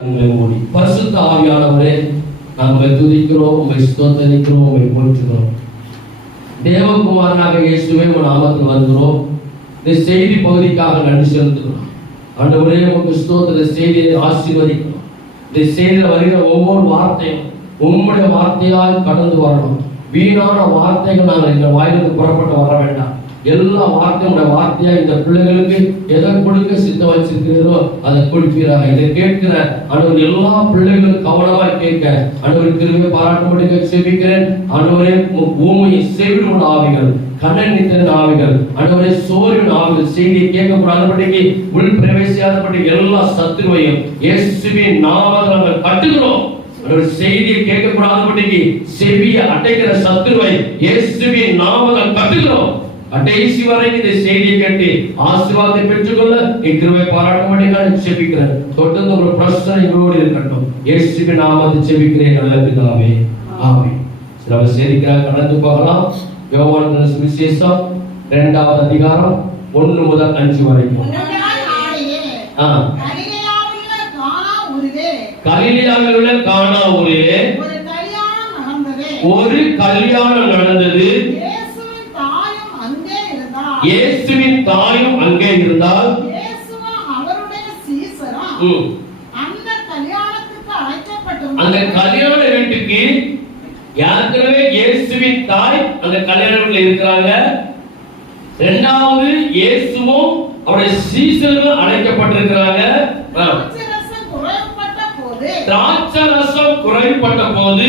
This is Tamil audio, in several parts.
பரிசுத்த ஆவியானவரே, நாங்கள் துதிக்கிறோம், உம்மை ஸ்தோத்திரிக்கிறோம், உம்மை போற்றுகிறோம். தேவகுமாரனாக இயேசுவே உம்முடைய நாமத்தில் வருகிறோம். இந்த செய்தி பகுதிக்காக நன்றி செலுத்துகிறோம். ஆண்டவரே, உமக்கு ஸ்தோத்திர செய்தியை ஆசீர்வதிக்கிறோம். இந்த செய்தியில் வருகிற ஒவ்வொரு வார்த்தையும் உம்முடைய வார்த்தையால் கடந்து வரணும். வீணான வார்த்தைகள் நாங்கள் இந்த வாயிலிருந்து புறப்பட்டு வர வேண்டாம். எல்லா வார்த்தையோட வார்த்தையா இந்த பிள்ளைகளுக்கு எதை கொடுக்க சித்த வச்சிருக்கிறதோ அதை கொடுக்கிறாங்க. இதை கேட்கிற ஆண்டவர் எல்லா பிள்ளைகளும் கவனமாய் கேட்க ஆண்டவர் கிருபை பாராட்டும்படி செபிக்கிறேன். ஆண்டவரே, பூமியை செவிடும் ஆவிகள், கண்ணன் ஆவிகள், ஆண்டவரே சோரின் ஆவிகள் செய்தியை கேட்கக்கூடாதபடிக்கு உள் பிரவேசியாதபடி எல்லா சத்துருவையும் இயேசுவின் நாமத்தில் நாங்கள் கட்டுகிறோம். செய்தியை கேட்கக்கூடாதபடிக்கு செவியை அடைக்கிற சத்துருவை இயேசுவின் நாமத்தில் கட்டுகிறோம். கடைசி வரைக்கும் இந்த செய்தியை கேட்டு ஆசீர்வாதத்தை பெற்றுக்கொள்ள கிருபை பாராட்டும்படி நான் செபிக்கிறேன். தொடர்ந்து ஒரு பிரச்சனை எங்களோடு இருக்கட்டும். இயேசுவின் நாமத்தில் செபிக்கிறேன் நல்ல பிதாவே, ஆமென். சில செய்திக்காக கடந்து போகலாம். யோவான் சுவிசேஷம் 2வது அதிகாரம் 1 முதல் 5 வரைக்கும். கலிலேயாவில் உள்ள கானா ஊரிலே ஒரு கல்யாணம் நடந்தது. இயேசுவின் தாயும் அங்கே இருந்தால் அந்த கல்யாண வீட்டுக்கு ஏற்கனவே இயேசுவின் தாய் அந்த கல்யாண வீட்டில் இருக்கிறாங்க. இரண்டாவது இயேசுவும் அவருடைய சீசர்களும் அழைக்கப்பட்டிருக்கிறாங்க. திராட்சரசம் குறைபட்ட போது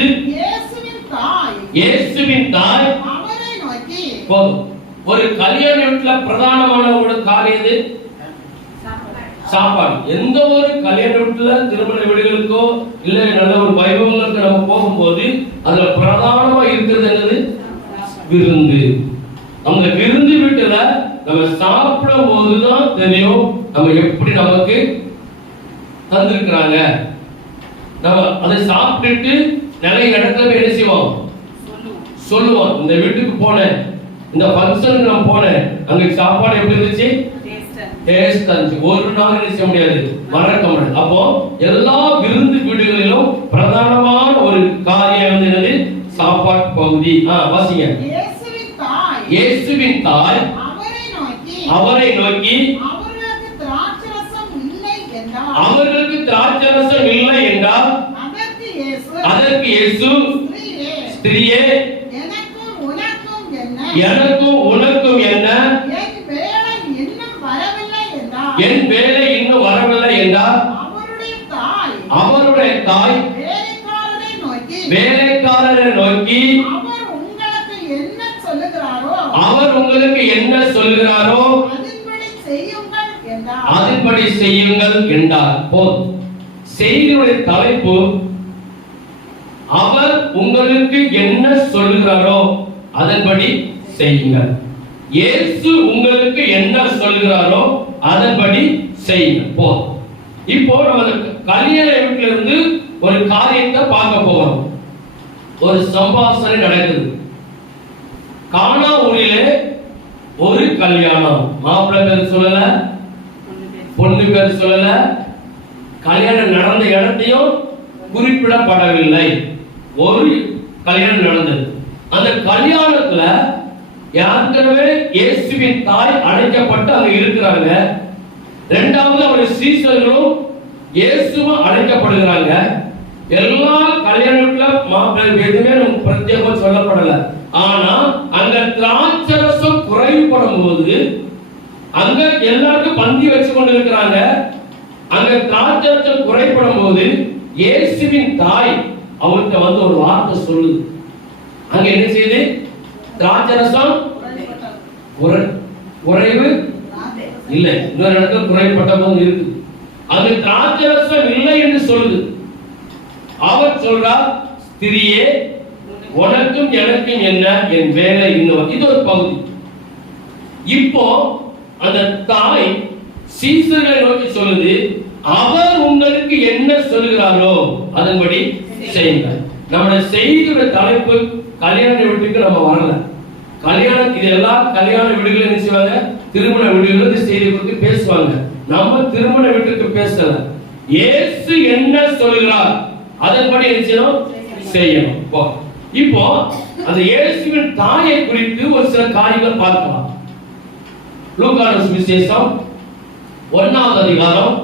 இயேசுவின் தாய் போதும். ஒரு கல்யாண வீட்டுல பிரதானமான ஒரு காரியம் எது? சாப்பாடு. எந்த ஒரு கல்யாண வீட்டுல திருமண வீடுகளுக்கோ இல்ல நல்ல ஒரு வைபவங்களுக்கு நம்ம போகும்போது அதுல பிரதானமா இருக்கிறது என்னது? விருந்து. அந்த விருந்து வீட்டுல நம்ம சாப்பிடும் போதுதான் தெரியும் நம்ம எப்படி நமக்கு தந்திருக்கிறாங்க. நம்ம அதை சாப்பிட்டுட்டு நிறைய இடத்துல என்ன செய்வோம்? சொல்லுவோம். இந்த வீட்டுக்கு போனேன், இந்த ஃபங்க்ஷனுக்கு நான் போனேன், அங்க சாப்பாடு எப்படி இருந்துச்சு? டேஸ்டா இருந்துச்சு. ஒரு நாள் என்ன செய்ய முடியாது, மறக்க முடியாது. அப்போ எல்லா விருந்து வீடுகளிலும் பிரதானமான ஒரு காரியம் வந்து என்னது? சாப்பாட்டு பகுதி. வாசிங்க. இயேசுவின் தாய் அவரை நோக்கி அவர்களுக்கு திராட்சரசம் இல்லை என்றால் அதற்கு இயேசு, ஸ்திரீயே, எனக்கும் உனக்கும் என்ன? என் வேலை இன்னும் வரவில்லை என்றால் அவருடைய தாய் வேலைக்காரரை நோக்கி அவர் உங்களுக்கு என்ன சொல்லுகிறாரோ அதன்படி செய்யுங்கள் என்றார். போதும். செய்தியுடைய தலைப்பு அவர் உங்களுக்கு என்ன சொல்லுகிறாரோ அதன்படி செய்யுங்கள். இயேசு உங்களுக்கு என்ன சொல்லுகிறாரோ அதன்படி செய்யுங்கள். போதும். இப்போ நம்ம கல்யாண வீட்டில இருந்து ஒரு காரியத்தை பார்க்க போகிறோம். ஒரு சம்பாஷணை நடக்குது. கானா ஊரிலே ஒரு கல்யாணம். மாப்பிள்ளை பேர் சொல்லல, பொண்ணு பேர் சொல்லல, கல்யாணம் நடந்த இடத்தையும் குறிப்பிடப்படவில்லை. ஒரு கல்யாணம் நடந்தது. அந்த கல்யாணத்துல ஏற்கனவே இயேசுவின் தாய் அழைக்கப்பட்டு அங்க இருக்கிறாங்க. இரண்டாவது அவருடைய சீசர்களும் இயேசுவும் அழைக்கப்படுகிறாங்க. எல்லா கல்யாணத்துல மாப்பிள்ளை எதுவுமே நமக்கு பிரத்யேகமா சொல்லப்படல. ஆனா அங்க திராட்சரசம் குறைபடும் போது அங்க எல்லாருக்கும் பந்தி வச்சு கொண்டு இருக்கிறாங்க. அங்க திராட்சரசம் குறைபடும் போது இயேசுவின் தாய் அவர்கிட்ட வந்து ஒரு வார்த்தை சொல்லுது. அங்க என்ன செய்யுது? திராட்சரசம் குறைவு இல்லை, இன்னொரு இடத்துல குறைபட்ட போது இருக்கு. அது திராட்சரசம் இல்லை என்று சொல்லுது. அவர் சொல்றார், ஸ்திரியே, உனக்கும் எனக்கும் என்ன? என் வேலை இன்னும். இது ஒரு பகுதி. இப்போ அந்த தாய் சீசர்களை நோக்கி சொல்லுது, அவர் உங்களுக்கு என்ன சொல்லுகிறாரோ அதன்படி செய்யுங்க. நம்முடைய செய்தியுடைய தலைப்பு கல்யாண வீட்டுக்கு நம்ம வரல. கல்யாணம் இதெல்லாம் கல்யாண வீடுகள் என்ன செய்வாங்க? திருமண வீடுகள் செய்தி குறித்து பேசுவாங்க. நம்ம திருமண வீட்டுக்கு பேசல. இயேசு என்ன சொல்கிறார் அதன்படி என்ன செய்யணும். இப்போ அந்த இயேசுவின் தாயை குறித்து ஒரு சில காரியங்கள் பார்க்கலாம். லூக்கான சுவிசேஷம் 1வது அதிகாரம்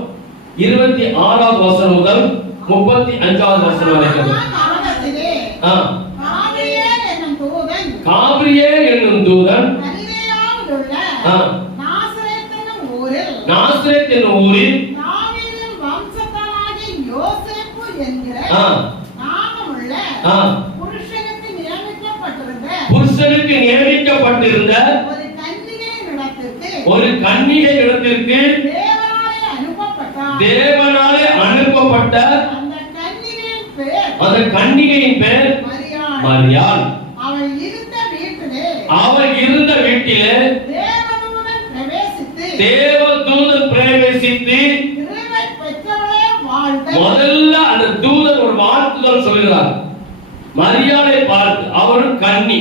26வது வசனம் முதல் 35வது வசனம் வரைக்கும். காபிரியேல் என்னும் தூதன் நாசரேத் என்னும் ஊரில் புருஷனுக்கு நியமிக்கப்பட்டிருந்த ஒரு கன்னிகை இடத்திற்கு தேவனாலே அனுப்பப்பட்ட அந்த கன்னிகையின் பேர் மரியாள். அவள் இருந்த வீட்டிலே தேவதூதன் பிரவேசித்து முதல்ல அந்த தூதன் ஒரு வாழ்த்துதல் சொல்கிறார். மரியாளை பார்த்து, அவர் கன்னி,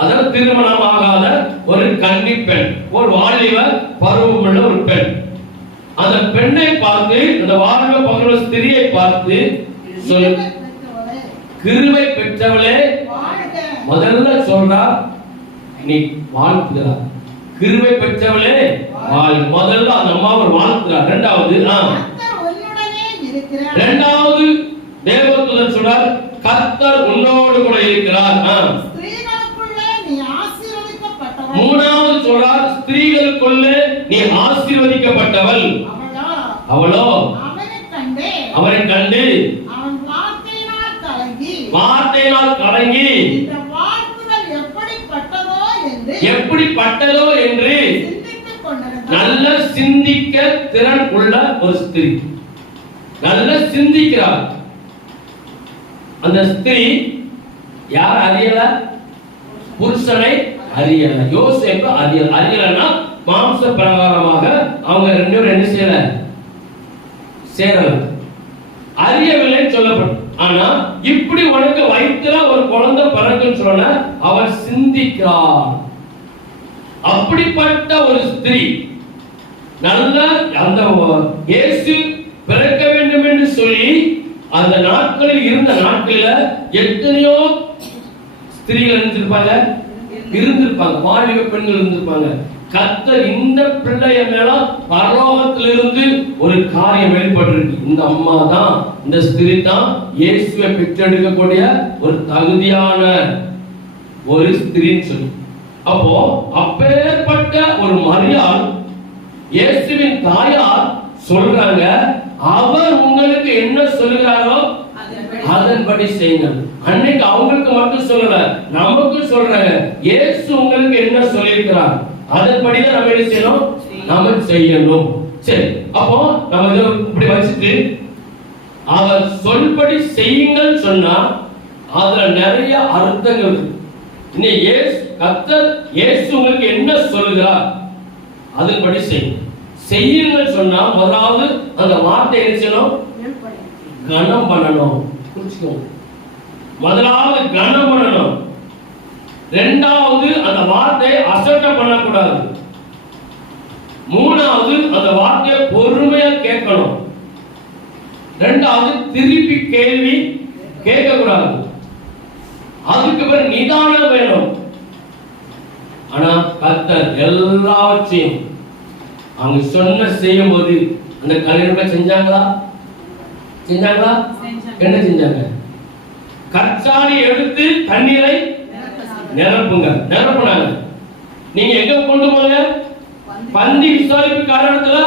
அதாவது திருமணம் ஆகாத ஒரு கன்னி பெண், ஒரு வாலிப பருவமுள்ள ஒரு பெண். அந்த பெண்ணை பார்த்து, அந்த வாலிப பருவ ஸ்திரியை பார்த்து கிருபை பெற்றவளே முதல்ல சொல்றா, நீ வாழ்த்துகிறார். கிருபை பெற்றவளே வாழ். முதல்ல அந்த அம்மா ஒரு வாழ்த்துகிறார். இரண்டாவது தேவதூதன் சொல்றார், கர்த்தர் உன்னோடு கூட இருக்கிறார். மூணாவது சொல்றார், ஸ்திரீகளுக்குள்ளே நீ ஆசீர்வதிக்கப்பட்டவள். அவளோ அவரை கண்டு வார்த்தையினால் கலங்கி எப்படிப்பட்டதோ என்று நல்ல சிந்திக்க திறன் உள்ள ஒரு ஸ்திரீ, நல்ல சிந்திக்கிறார். அந்த ஸ்திரீ யார் அறியல? புருஷனை அறியல. யோசேப்பு அறியலன்னா மாம்ச பிரகாரமாக அவங்க ரெண்டு பேரும் என்ன செய்யல? சேரல. அறியவில்லை சொல்லப்படும். ஆனா இப்படி உனக்கு வயித்துல ஒரு குழந்தை பிறக்குன்னு சொன்ன அவர் சிந்திக்கிறார். அப்படிப்பட்ட ஒரு ஸ்திரீ நல்ல அந்த இயேசு பிறக்க வேண்டும் என்று சொல்லி அந்த நாட்களில் இருந்த நாட்களில் எத்தனையோ ஸ்திரீகள் இருந்திருப்பாங்க, வாலிப பெண்கள் இருந்திருப்பாங்க. கர்த்தர் இந்த பிள்ளைய மேல பரலோகத்திலிருந்து ஒரு காரியம் வெளிப்பட்டிருக்கு. இந்த அம்மா தான், இந்த ஸ்திரீ தான் இயேசுவை பெற்றெடுக்கக்கூடிய ஒரு தகுதியான ஒரு ஸ்திரீன்னு சொல்லி. அப்போ அப்பேற்பட்ட ஒரு மரியாள் இயேசுவின் தாயார் சொல்றாங்க, அவர் உங்களுக்கு என்ன சொல்லுகிறாரோ அதன்படி செய்யுங்கள். அன்னைக்கு அவங்களுக்கு மட்டும் சொல்லல, நமக்கு சொல்றாங்க. இயேசு உங்களுக்கு என்ன சொல்லியிருக்கிறார் அதன்படிதான் நம்ம என்ன செய்யணும்? நாம செய்யணும். சரி, அப்போ நம்ம இப்படி வச்சுட்டு அவர் சொல்படி செய்யுங்கள் சொன்னா அதுல நிறைய அர்த்தங்கள் இருக்கு. இன்னைக்கு கர்த்தர் இயேசு உங்களுக்கு என்ன சொல்லுகிறார் அதன்படி செய்யுங்கள் சொன்னா முதலாவது அந்த வார்த்தை என்ன செய்யணும்? கனம் பண்ணணும். புரிஞ்சுக்கோங்க, முதலாவது கனம் பண்ணணும். இரண்டாவது அந்த வார்த்தையை அசட்ட பண்ணக்கூடாது. மூணாவது அந்த வார்த்தையை பொறுமையா கேட்கணும். இரண்டாவது திருப்பி கேள்வி கேட்க கூடாது. அதுக்கு பிறகு நிதானம் வேணும். ஆனா கர்த்தர் எல்லாவற்றையும் அவங்க சொன்ன செய்யும் போது அந்த கல்யாணம் செஞ்சாங்களா? என்ன செஞ்சாங்க? கற்சாடி எடுத்து தண்ணீரை நிரப்புனாங்க. நீங்க எங்க கொண்டு போங்க? பந்தி விசாரிப்பு காரணத்துல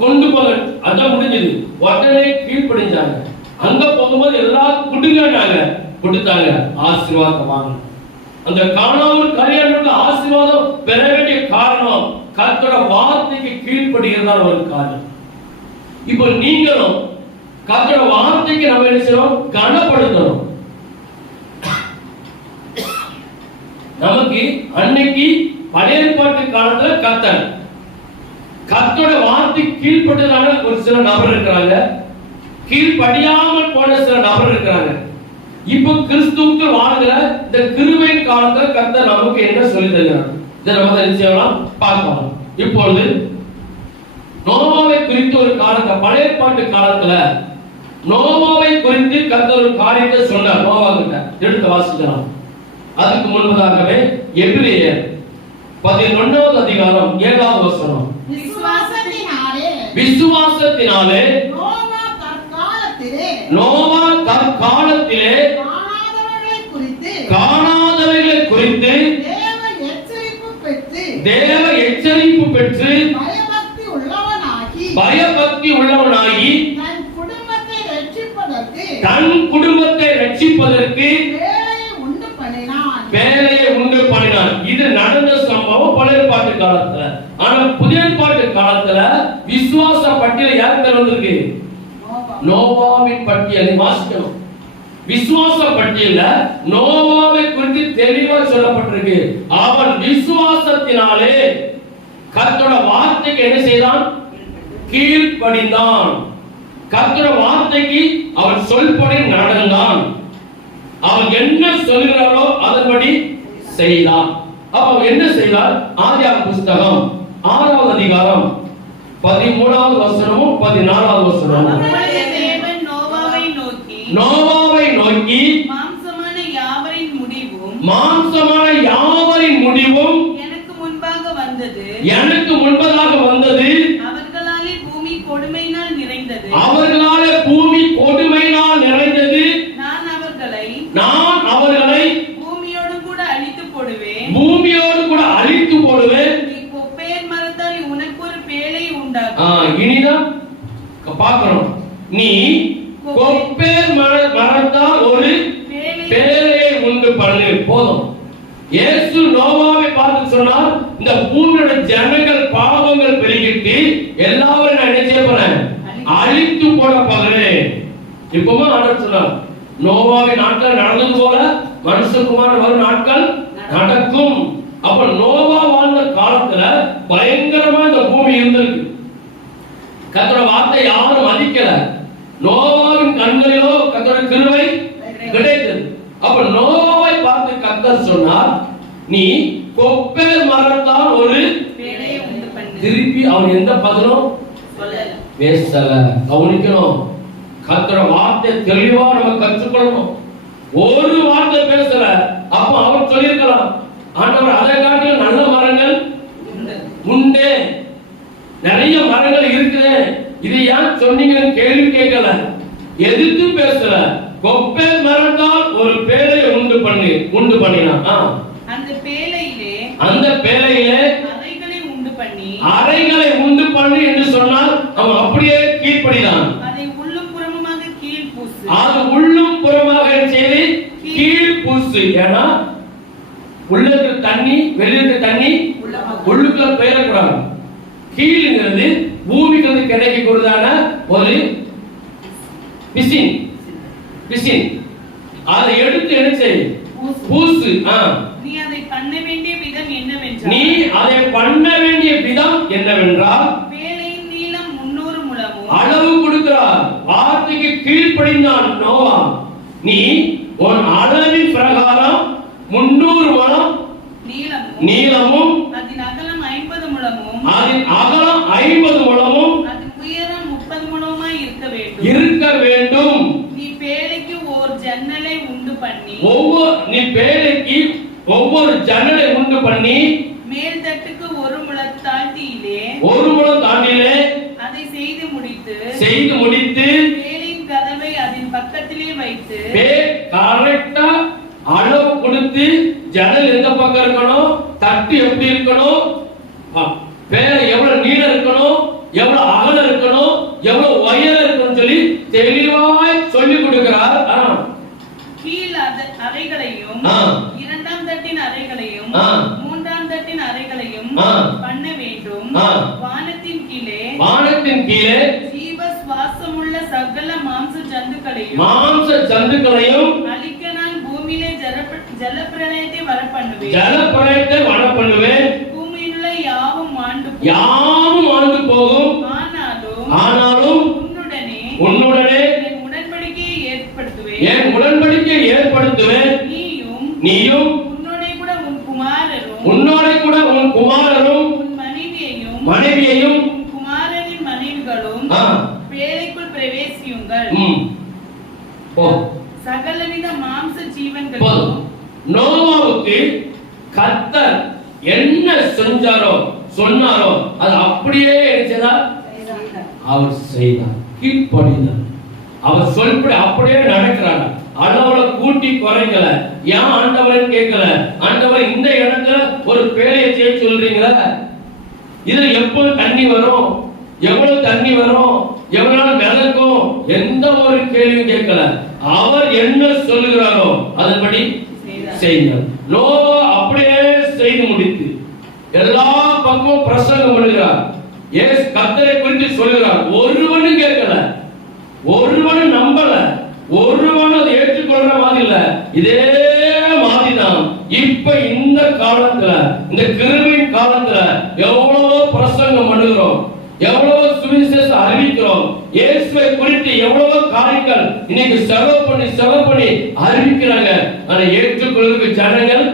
கொண்டு போங்க. அதான் முடிஞ்சது. உடனே கீழ்ப்படிஞ்சாங்க. அங்க போகும்போது எல்லாரும் கொடுத்தாங்க. ஆசீர்வாதம் வாங்க. அந்த காணாமல் கல்யாணத்துல ஆசீர்வாதம் பெற வேண்டிய காரணம் கர்த்தரோட வார்த்தைக்கு கீழ்ப்படுகிறதான ஒரு காரணம். இப்போ நீங்களும் கர்த்தரோட வார்த்தைக்கு நம்ம என்ன செய்யணும்? கனப்படுத்தணும். நமக்கு அன்னைக்கு பழைய ஏற்பாட்டு காலத்துல கர்த்தரோட வார்த்தை கீழ்ப்பட்டதான ஒரு சில நபர் இருக்கிறாங்க, கீழ்ப்படியாமல் போன சில நபர் இருக்கிறாங்க. இப்போ கிறிஸ்துவுக்கு வாழ்கிற இந்த கிருபையின் காலத்துல கர்த்தர் நமக்கு என்ன சொல்லி தருகிறார்? இதை நம்ம என்ன செய்யலாம்? பார்க்கலாம். இப்பொழுது நோவாவை குறித்து ஒரு காலத்துல, பழைய ஏற்பாட்டு காலத்துல நோவாவை குறித்து கர்த்தர் ஒரு காரியத்தை சொன்னார். நோவா கிட்ட எடுத்து வாசிக்கலாம். அதுக்கு முன்பதாகவே எபிரேயர் 11வது அதிகாரம் 7வது வசனம். விசுவாசத்தினாலே நோவா தற்காலத்திலே காணாதவைகளை குறித்து தேவ எச்சரிப்பு பெற்று பயபக்தி உள்ளவனாகி தன் குடும்பத்தை ரட்சிப்பதற்கு வேலையை உண்டு பண்ணினான். இது நடந்த சம்பவம் பழைய ஏற்பாட்டு காலத்துல. ஆனா புதிய ஏற்பாட்டு காலத்துல விசுவாச பட்டியல் யார் பேர் வந்திருக்கு? நோவாவின் பட்டியலை வாசிக்கணும். விசுவாச பட்டியல்ல நோவாவை குறித்து தெளிவாக சொல்லப்பட்டிருக்கு. அவன் விசுவாசத்தினாலே கர்த்தரோட வார்த்தைக்கு என்ன செய்தான்? கீழ்ப்படிந்தான். கர்த்தரோட வார்த்தைக்கு அவன் சொல்படி நடந்தான். அவன் என்ன சொல்கிறாரோ அதன்படி செய்தான். அவன் என்ன செய்தார்? ஆதியாகம புத்தகம் 6வது அதிகாரம் 13வது வசனமும் 14வது வசனமும். நோவாவை நோக்கி மாம்சமான யாவரின் முடிவும் எனக்கு முன்பதாக வந்தது. அவர்களாலே பூமி கொடுமையினால் நிறைந்தது. நான் அவர்களை பூமியோடு கூட அழித்து போடுவேன். நீ கொப்பேர் மரத்தால் உனக்கு ஒரு பேழை உண்டாக்கும். இனிதான் பார்க்கணும். நீ கொப்பேர் மரத்தால் ஒரு பேழையை உண்டு பண்ணு. போதும். இயேசு நோவாவை பார்த்து சொன்னார், இந்த பூமியோட ஜனங்கள் பாவங்கள் பெருகிட்டு எல்லாரும் நான் என்ன செய்ய போறேன்? அழித்து போட போகிறேன். இப்பவும் ஆண்டவர் சொன்னார், நோவாவின் நாட்கள் நடந்தது போல மனுஷகுமாரன் வரும் நாட்கள் நடக்கும். அப்ப நோவா வாழ்ந்த காலத்துல பயங்கரமா இந்த பூமி இருந்திருக்கு. கர்த்தரோட வார்த்தை யாரும் மதிக்கல. நோவாவின் கண்களிலோ கர்த்தரோட கிருபை கிடைத்தது. அப்ப நோவாவை பார்த்து கர்த்தர் சொன்னார், நீ கொப்பேர் மரத்தால் ஒரு பேழையை உண்டு பண்ணு. திருப்பி அவன் எந்த பதிலும் பேசல. கவனிக்கணும். கர்த்தரோட வார்த்தை தெளிவா நம்ம கற்றுக்கொள்ளணும். ஒரு வார்த்தை பேசல. அப்ப அவர் சொல்லியிருக்கலாம், ஆண்டவர் அதை காட்டிலும் நல்ல மரங்கள் உண்டு, நிறைய மரங்கள் இருக்குது, இது ஏன் சொன்னீங்கன்னு கேள்வி கேட்கல, எதிர்த்து பேசல. கொப்பேர் மரத்தால் ஒரு பேழையை உண்டு பண்ணினான். அந்த பேழையிலே அறைகளை உண்டு பண்ணி என்று சொன்னால் அவன் அப்படியே கீழ்ப்படிதான். அது உள்ளும் புறமாக செய்து கீழ் பூசு. ஏன்னா உள்ளுக்கு தண்ணி வெளியில தண்ணி உள்ளுக்குள்ள பெயரக்கூடாது. கீழ்ங்கிறது பூமிக்கு கிடைக்கக்கூடியதான ஒரு பிசின். அதை எடுத்து என்ன செய்? பூசு. நீ அதை பண்ண வேண்டிய விதம் என்னவென்றால் பேழையின் நீளம் 300 முழமும் அளவு கொடுக்கிறார். வார்த்தைக்கு கீழ்ப்படிந்தான் நோவா. நீ உன் அளவின் பிரகாரம் 300 முழம் நீளமும் அதன் அகலம் 50 முழமும் அதன் உயரம் 30 முழமாய் இருக்க வேண்டும். நீ பேழைக்கு ஒரு ஜன்னலை உண்டு பண்ணி மேல் தட்டுக்கு ஒரு முழம் தாண்டிலே அதை செய்து முடித்து பேழையின் கதவை அதன் பக்கத்திலே வைத்து கரெக்டா அளவு கொடுத்து ஜன்னல் எந்த பக்கம் இருக்கணும், தட்டு எப்படி இருக்கணும், பேரை எவ்வளவு நீளம் இருக்கணும், எவ்வளவு அகலம் இருக்கணும், எவ்வளவு உயரம் இருக்கணும் சொல்லி தெளிவாய் சொல்லி கொடுக்கிறார். கீழ் அறைகளையும் இரண்டாம் தட்டின் அறைகளையும் மூன்றாம் தட்டின் அறைகளையும் பண்ண வேண்டும். வானத்தின் கீழே ஜீவ சுவாசமுள்ள சகல மாம்ச ஜந்துக்களையும் அழிக்க நான் பூமியிலே ஜலப்பிரளயத்தை வரப்பண்ணுவேன். பூமியிலுள்ள யாவும் ஆண்டு போகும். ஆனாலும் உன்னுடனே என் உடன்படிக்கையை ஏற்படுத்துவேன். நீயும் உன்னோட கூட உன் குமாரரும் மனைவியையும் சகலவித மாம்ச போதும். ஜீவன்களும் நோவாவுக்கு கர்த்தர் என்ன செஞ்சாரோ சொன்னாரோ அது அப்படியே நினைச்சதா அவர் செய்தார். கீழ்ப்படிந்தார். அவர் சொல்படி அப்படியே நடக்கிறார். அளவுல கூட்டி குறைக்கல. ஏன் ஆண்டவரை கேட்கல? ஆண்டவர் இந்த இடத்துல ஒரு பேழையை செய்ய சொல்றீங்களா? இதுல எப்போ தண்ணி வரும், எவ்வளவு தண்ணி வரும், எவ்வளவு மிதக்கும், எந்த ஒரு கேள்வியும் கேட்கல. அவர் என்ன சொல்லுகிறாரோ அதன்படி செய்தார். நோவா அப்படியே செய்து முடித்து எல்லா பக்கமும் பிரசங்கம் பண்ணுகிறார். இயேசு கர்த்தரை குறித்து சொல்லுகிறார். ஒருவனும் கேட்கல, ஒருவனும் நம்பல, ஒருவனும் அதை ஏற்றுக்கொள்ற மாதிரி இல்ல. இதே மாதிரிதான் இப்ப இந்த காலத்துல, இந்த கிருபையின் காலத்துல எவ்வளவோ பிரசங்கம் பண்ணுகிறோம், எவ்வளவோ சுவிசேஷம் அறிவிக்கிறோம். இயேசுவை குறித்து எவ்வளவோ காரியங்கள் இன்னைக்கு செலவு பண்ணி அறிவிக்கிறாங்க. ஆனா ஏற்றுக்கொள்ளுக்கு ஜனங்கள்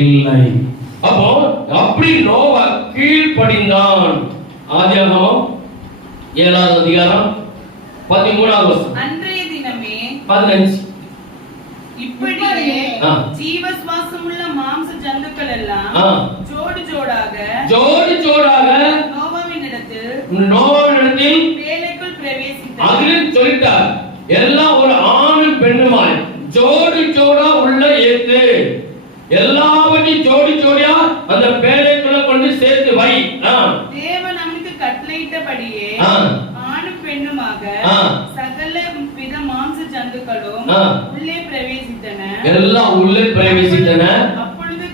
இல்லை. அப்போ அப்படி நோவா கீழ்ப்படிந்தான். ஆதியாகமம் 7வது அதிகாரம் 13வது வசனம். அன்றைய தினமே 15. இப்படியே ஜீவஸ்வாசமுள்ள மாம்ச ஜந்துக்கள் எல்லாம் ஜோடி ஜோடாக நோவாவினிடத்தில் பேழைக்குள் பிரவேசித்தன. அதில் சொல்லிட்டார், எல்லாம் ஒரு ஆணும் பெண்ணுமாய் ஜோடி ஜோடா உள்ள ஏத்து, எல்லாவற்றையும் ஜோடி ஜோடியா அந்த பேழைக்குள்ள கொண்டு சேர்த்து வை. தேவன் நமக்கு கட்டளையிட்டபடியே ஆணும் பெண்ணுமாக சகல வித மாம்ச ஜந்துக்களும் உள்ளே பிரவேசித்தன. எல்லாம் உள்ளே பிரவேசித்தன. அப்பொழுது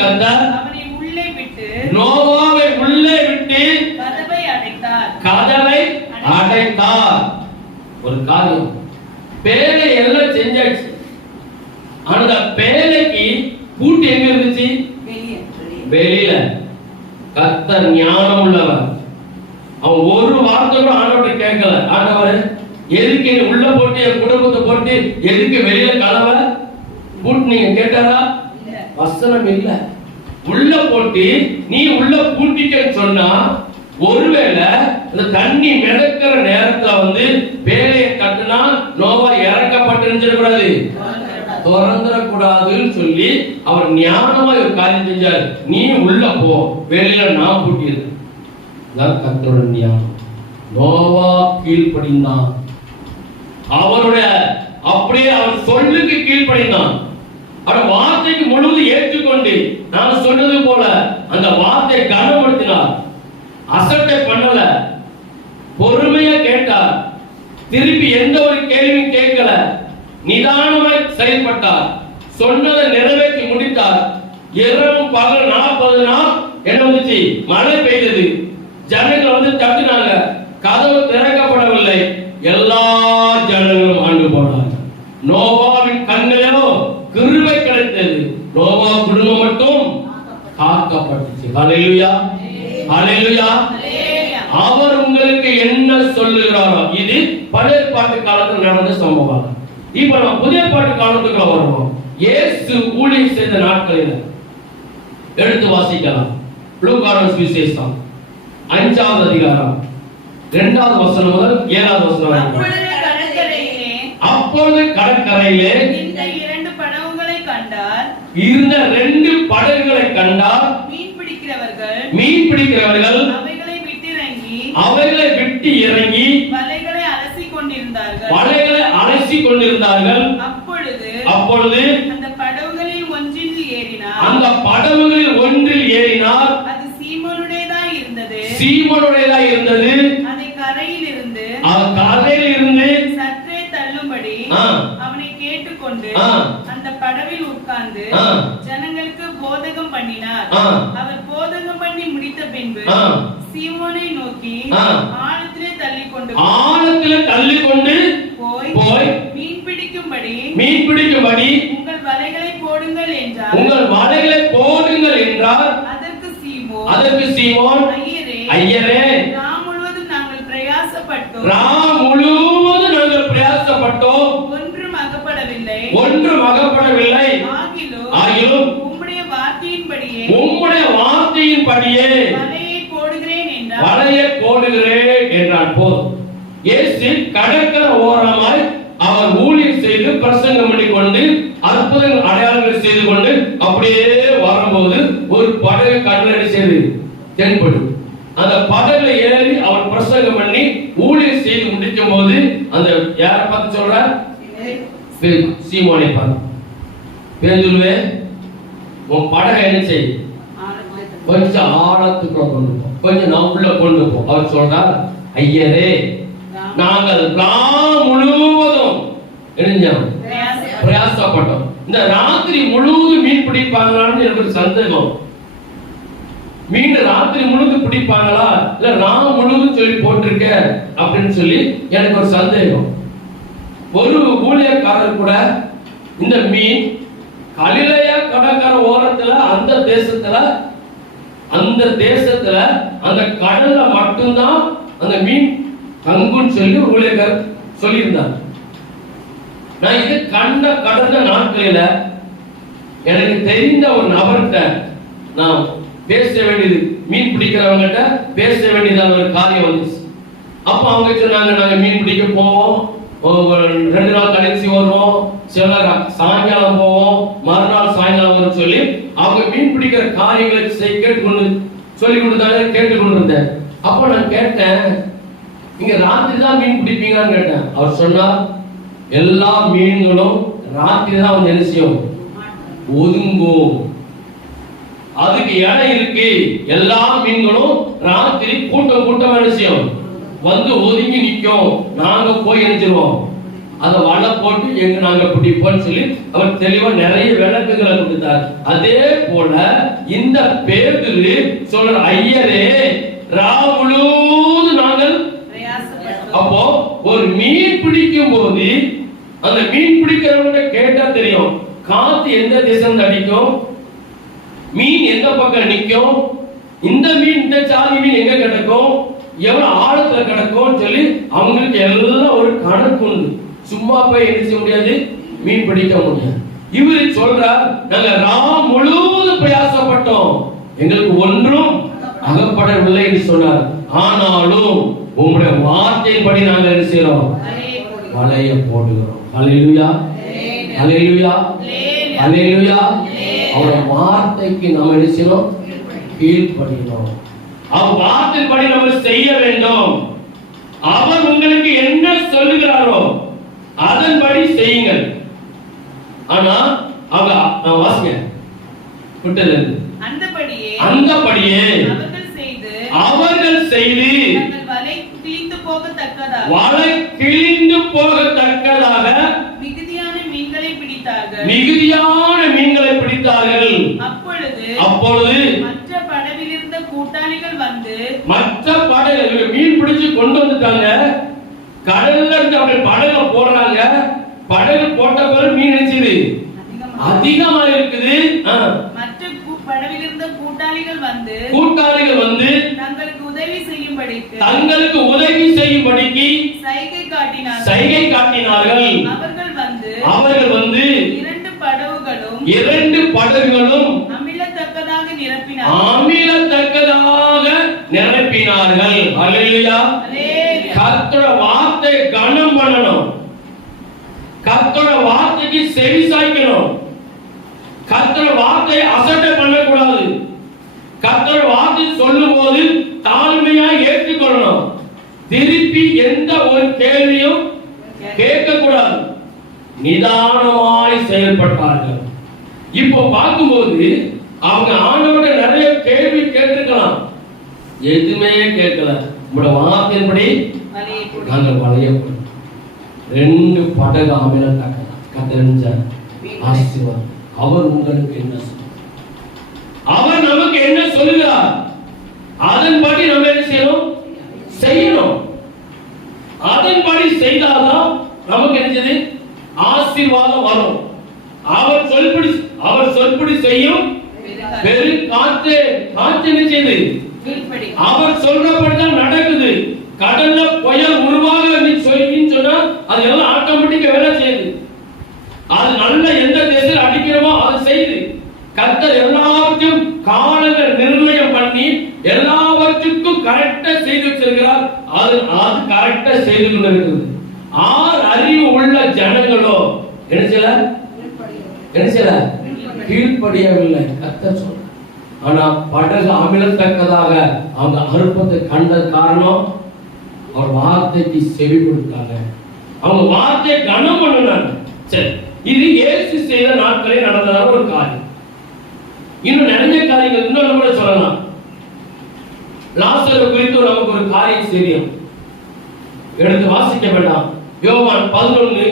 கர்த்தர் அவனை உள்ளே விட்டு, நோவாவை உள்ளே விட்டு கதவை அடைத்தார். ஒரு காரியம், பேழை எல்லாம் செஞ்சாச்சு. ஆனா பேழைக்கு பூட்டு எங்க இருந்துச்சு? வெளியில. கர்த்தர் ஞானம் உள்ளவர். அவன் ஒரு வார்த்தை கூட ஆண்டவரை கேட்கல. ஆண்டவர் எதுக்கு உள்ள போட்டு என் குடும்பத்தை போட்டு எதுக்கு வெளியில கலவ பூட்டு நீங்க கேட்டாரா? வசனம் இல்ல. உள்ள போட்டு நீ உள்ள பூட்டிட்டேன்னு சொன்னா, ஒருவேளை அந்த தண்ணி மிதக்கிற நேரத்துல வந்து பேழையை கட்டுனா நோவா இறக்கப்பட்டிருந்துடக்கூடாது, திறந்துடக்கூடாதுன்னு சொல்லி அவர் ஞானமா ஒரு காரியம் செஞ்சார். நீ உள்ள போ, வெளியில நான் பூட்டியிருக்கேன். கர்த்தருடைய ஞானம். நோவா கீழ்ப்படிந்தான். அவருடைய அப்படியே அவர் சொல்லுக்கு கீழ்ப்படிந்தான். அவர் வார்த்தைக்கு முழுவதும் ஏற்றுக்கொண்டு நான் சொன்னது போல அந்த வார்த்தையை கனப்படுத்தினார். அசட்டை பண்ணல, பொறுமையா கேட்டார். திருப்பி எந்த ஒரு கேள்வியும் கேட்கல, நிதானமாய் செயல்பட்டார். சொன்னதை நிறைவேற்றி முடித்தார். இரவும் பகல் 40 நாள் என்ன வந்துச்சு? மழை பெய்தது. ஜனங்கள் வந்து தட்டினாங்க, கதவு திறக்கப்படவில்லை. எல்லா ஜனங்களும் ஆண்டு போனாங்க. நோவாவின் கண்களிலோ கிருபை கிடைத்தது. நோவா குடும்பம் மட்டும் காக்கப்பட்டுச்சு. ஹல்லேலூயா, ஹல்லேலூயா. அவர் உங்களுக்கு என்ன சொல்லுகிறாரோ, இது பழைய பாட்டு காலத்தில் நடந்த சம்பவம். இப்ப நம்ம புதிய பாட்டு காலத்துக்குள்ள வருவோம். இயேசு ஊழியம் செய்த நாட்களில் எடுத்து வாசிக்கலாம். லூக்கான சுவிசேஷம் 5வது அதிகாரம் 2வது வசனம் முதல் 7வது வசனம் வரை. அப்பொழுது கடற்கரையிலே இருந்த 2 படகுகளை கண்டார். மீன் பிடிக்கிறவர்கள் அவைகளை விட்டு இறங்கி வலைகளை அலசி கொண்டிருந்தார்கள். அப்பொழுது அந்த படகுகளில் ஒன்றில் ஏறினார். அது சீமோனுடையதாய் இருந்தது. அதை கரையில் இருந்து சற்றே தள்ளும்படி அவனை கேட்டுக்கொண்டு அந்த படவில் உட்கார்ந்து ஜனங்களுக்கு போதகம் பண்ணினார். அவர் போதகம் பண்ணி முடித்த பின்பு சீமோனை நோக்கி ஆழத்திலே தள்ளிக்கொண்டு போய் மீன் பிடிக்கும்படி உங்கள் வலைகளை போடுங்கள் என்றார். அதற்கு சீமோன், ஐயரே, ராம் முழுவதும் நாங்கள் பிரயாசப்பட்டோம், ஒன்றும் அகப்படவில்லை. ஆகிலும் உம்முடைய வார்த்தையின்படியே வலையை போடுகிறேன் என்றார். போதும். இயேசு கடற்கரை ஓரமாய் அவர் ஊழியம் செய்து பிரசங்கம் பண்ணி கொண்டு அற்புதங்கள் அடையாளங்கள் செய்து கொண்டு அப்படியே வரும்போது ஒரு படகு கண்ணடி செய்து தென்படும். அந்த படகுல ஏறி அவர் பிரசங்கம் பண்ணி ஊழியம் செய்து முடிக்கும் போது அந்த யார பார்த்து சொல்றார்? சீமோனை பார்த்து, பேதுருவே உன் படகை என்ன செய், கொஞ்சம் ஆழத்துக்குள்ள கொண்டு போ, கொஞ்சம் நவுள்ள கொண்டு போ. அவர் சொல்றார், ஐயரே நாங்கள் முழுவதும் பிரயாசப்பட்டோம், இந்த ராத்திரி முழுவதும் மீன் பிடிப்பாங்களான்னு எனக்கு ஒரு சந்தேகம். மீன் ராத்திரி முழுவதும் பிடிப்பாங்களா இல்ல நான் முழுவதும் சொல்லி போட்டிருக்க அப்படின்னு சொல்லி எனக்கு ஒரு சந்தேகம். ஒரு ஊழியக்காரர் கூட இந்த மீன் கலிலேயா கடற்கரை ஓரத்துல அந்த தேசத்துல அந்த கடல்ல மட்டும்தான் அந்த மீன் தங்குன்னு சொல்லி ஊழியக்காரர் சொல்லியிருந்தார். நான் இது கண்ட கடந்த நாட்களில எனக்கு தெரிந்த ஒரு நபர்கிட்ட நான் பேச வேண்டியது, மீன் பிடிக்கிறவங்கிட்ட பேச வேண்டியதான ஒரு காரியம் வந்துச்சு. அப்ப அவங்க சொன்னாங்க, நாங்க மீன் பிடிக்க போவோம், 2 நாள் கடைசி வருவோம், சில சாயங்காலம் போவோம், மறுநாள் சாயங்காலம் வரும் சொல்லி அவங்க மீன் பிடிக்கிற காரியங்களை கேட்டுக்கொண்டு சொல்லி கொடுத்தாங்க, கேட்டுக்கொண்டு இருந்தேன். அப்போ நான் கேட்டேன், நீங்க ராத்திரி தான் மீன் பிடிப்பீங்கன்னு கேட்டேன். அவர் சொன்னார், எல்லா மீன்களும் ராத்திரி தான் வந்து என்ன செய்யும், ஒதுங்கும், அதுக்கு இடம் இருக்கு. எல்லா மீன்களும் ராத்திரி கூட்டம் என்ன செய்யும், வந்து ஒதுங்கி நிற்கும். நாங்க போய் நினைச்சிருவோம், அதை வலை போட்டு எங்க நாங்க பிடிப்போம்னு சொல்லி அவர் தெளிவா நிறைய விளக்குகளை கொடுத்தார். அதே போல இந்த பேதுரு சொல்ற, ஐயரே ராவுழுது நாங்கள். அப்போ ஒரு மீன் பிடிக்கும் போது அந்த மீன் பிடிக்கிறவங்க கேட்டா தெரியும், காத்து எந்த திசை அடிக்கும், மீன் எந்த பக்கம் நிற்கும், இந்த மீன் இந்த சாதி மீன் எங்க கிடக்கும், எவ்வளவு ஆழத்துல கிடக்கும் சொல்லி அவங்களுக்கு எல்லாம் ஒரு கணக்கு உண்டு. சும்மா போய் என்ன செய்ய முடியாது, மீன் பிடிக்க முடியாது. இவரு சொல்றார், நாங்க ராம் முழுவதும் பிரயாசப்பட்டோம், எங்களுக்கு ஒன்றும் அகப்படவில்லை என்று சொன்னார். ஆனாலும் உங்களுடைய வார்த்தையின்படி நாங்கள் என்ன செய்யறோம், வலைய போடுகிறோம். அல்லேலூயா, அல்லேலூயா, அல்லேலூயா. அவருடைய வார்த்தைக்கு நாம் என்ன செய்யணும், கீழ்ப்படியணும். அவர் வார்த்தைப்படி நம்ம செய்ய வேண்டும். அவர் உங்களுக்கு என்ன சொல்லுகிறாரோ அதன்படி செய்யுங்கள். ஆனா அவங்க வாசிங்க விட்டது, அந்தபடியே அவர்கள் செய்து வலை கிழிந்து போகத்தக்கதாக மிகுதியான மீன்களை பிடித்தார்கள். அப்பொழுது மற்ற படகுகள் மீன் பிடிச்சு கொண்டு வந்துட்டாங்க. கடல்ல இருந்து அவர்கள் படகுல போடுறாங்க. படகு போட்ட பிறகு மீன் நினைச்சது அதிகமா இருக்குது. மற்ற படவில் இருந்த கூட்டாளிகள் வந்து தங்களுக்கு உதவி செய்யும்படிக்கு சைகை காட்டினார்கள். அவர்கள் வந்து 2 படகுகளும் அமிலத்தக்கதாக நிரப்பினார்கள். அல்லேலூயா. கர்த்தருடைய வார்த்தை கனம் பண்ணணும், கர்த்தருடைய வார்த்தைக்கு செவி சாய்க்கணும், கர்த்தருடைய வார்த்தையை அசட்டை பண்ணக்கூடாது. கர்த்தருடைய வார்த்தை சொல்லும் போது தாழ்மையா ஏற்றுக்கொள்ளணும். திருப்பி எந்த ஒரு கேள்வியும் கேட்க கூடாது. நிதானமாய் செயல்பட்டார்கள். இப்போ பார்க்கும்போது அவங்க ஆண்டவரை நிறைய கேள்வி கேட்டிருக்கலாம், எதுவுமே கேட்கல. உங்களோட வார்த்தையின்படி நாங்கள் வளையப்படும். 2 படகு அமிலத்தக்கதா கத்தறிஞ்ச ஆசீர்வாதம். அவர் உங்களுக்கு என்ன சொல்றார், அவர் நமக்கு என்ன சொல்லுகிறார், அதன்படி நம்ம என்ன செய்யணும். அதன்படி செய்தால்தான் நமக்கு என்ன ஆசீர்வாதம் வரும். அவர் சொல்படி செய்யும் பெரு காற்று நிச்சயது. அவர் சொல்றபடிதான் நடக்குது. கடல்ல புயல் உருவாக சொன்னா அது எல்லாம் ஆட்டோமேட்டிக்கா வேலை செய்யுது. அது நல்ல எந்த திசையில் அடிக்கிறோமோ அதை செய்து கர்த்தர் எல்லாவற்றையும் காலங்கள் நிர்ணயம் பண்ணி எல்லாவற்றுக்கும் கரெக்டா செய்து வச்சிருக்கிறார். அது அது கரெக்டா செய்து கொண்டு இருக்குது. ஆறு அறிவு உள்ள ஜனங்களோ என்ன செய்யல கீழ்ப்படியவில்லை. கர்த்தர் சொல்ற ஆனா படகு அமிழத்தக்கதாக அவங்க அற்புதத்தை கண்ட காரணம் அவர் வார்த்தைக்கு செவி கொடுத்தாங்க, அவங்க வார்த்தையை கனம் பண்ணினாங்க. சரி, இது இயேசு செய்த நாட்களே நடந்ததான ஒரு காரியம். இன்னும் நிறைய காரியங்கள் இன்னொன்று கூட சொல்லலாம். லாசரு குறித்து நமக்கு ஒரு காரியம் தெரியும், எடுத்து வாசிக்க வேண்டாம். யோவான் 11:32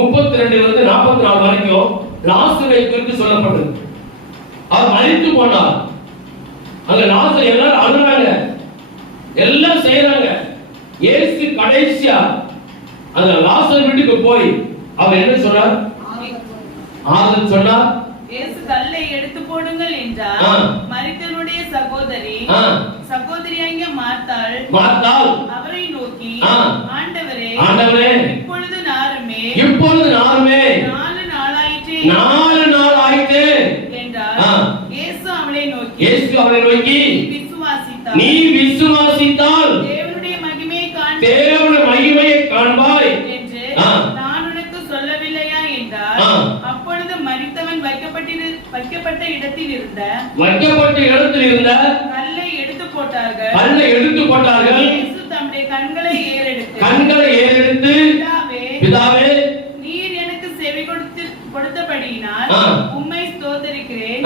44 வரைக்கும் லாசரை குறித்து சொல்லப்பட்டது. அவர் மரித்து போனார். அங்க லாசர் எல்லாரும் அழுறாங்க, எல்லாம் செய்யறாங்க. இயேசு கடைசியா அந்த லாசர் வீட்டுக்கு போய் அவர் என்ன சொன்னார்? ஆறுதல் சொன்னார். இயேசு கல்லை எடுத்து போடுங்கள் என்றார். மரித்தவனுடைய சகோதரியாகிய மார்த்தாள் அவரை நோக்கி, ஆண்டவரே, இப்பொழுது நாருமே 4 நாள் ஆயிற்று என்றார். இயேசு அவளை நோக்கி, நீ விசுவாசித்தால் தேவனுடைய மகிமையை காண்பாய் என்று நான் உனக்கு சொல்லவில்லையா என்றார். அப்பொழுது மரித்தவன் வைக்கப்பட்ட இடத்தில் இருந்த கல்லை எடுத்து போட்டார்கள். இயேசு தம்முடைய கண்களை ஏறெடுத்து, பிதாவே, நீர் எனக்கு செவி கொடுத்தபடியினால் உம்மை ஸ்தோத்திரிக்கிறேன்.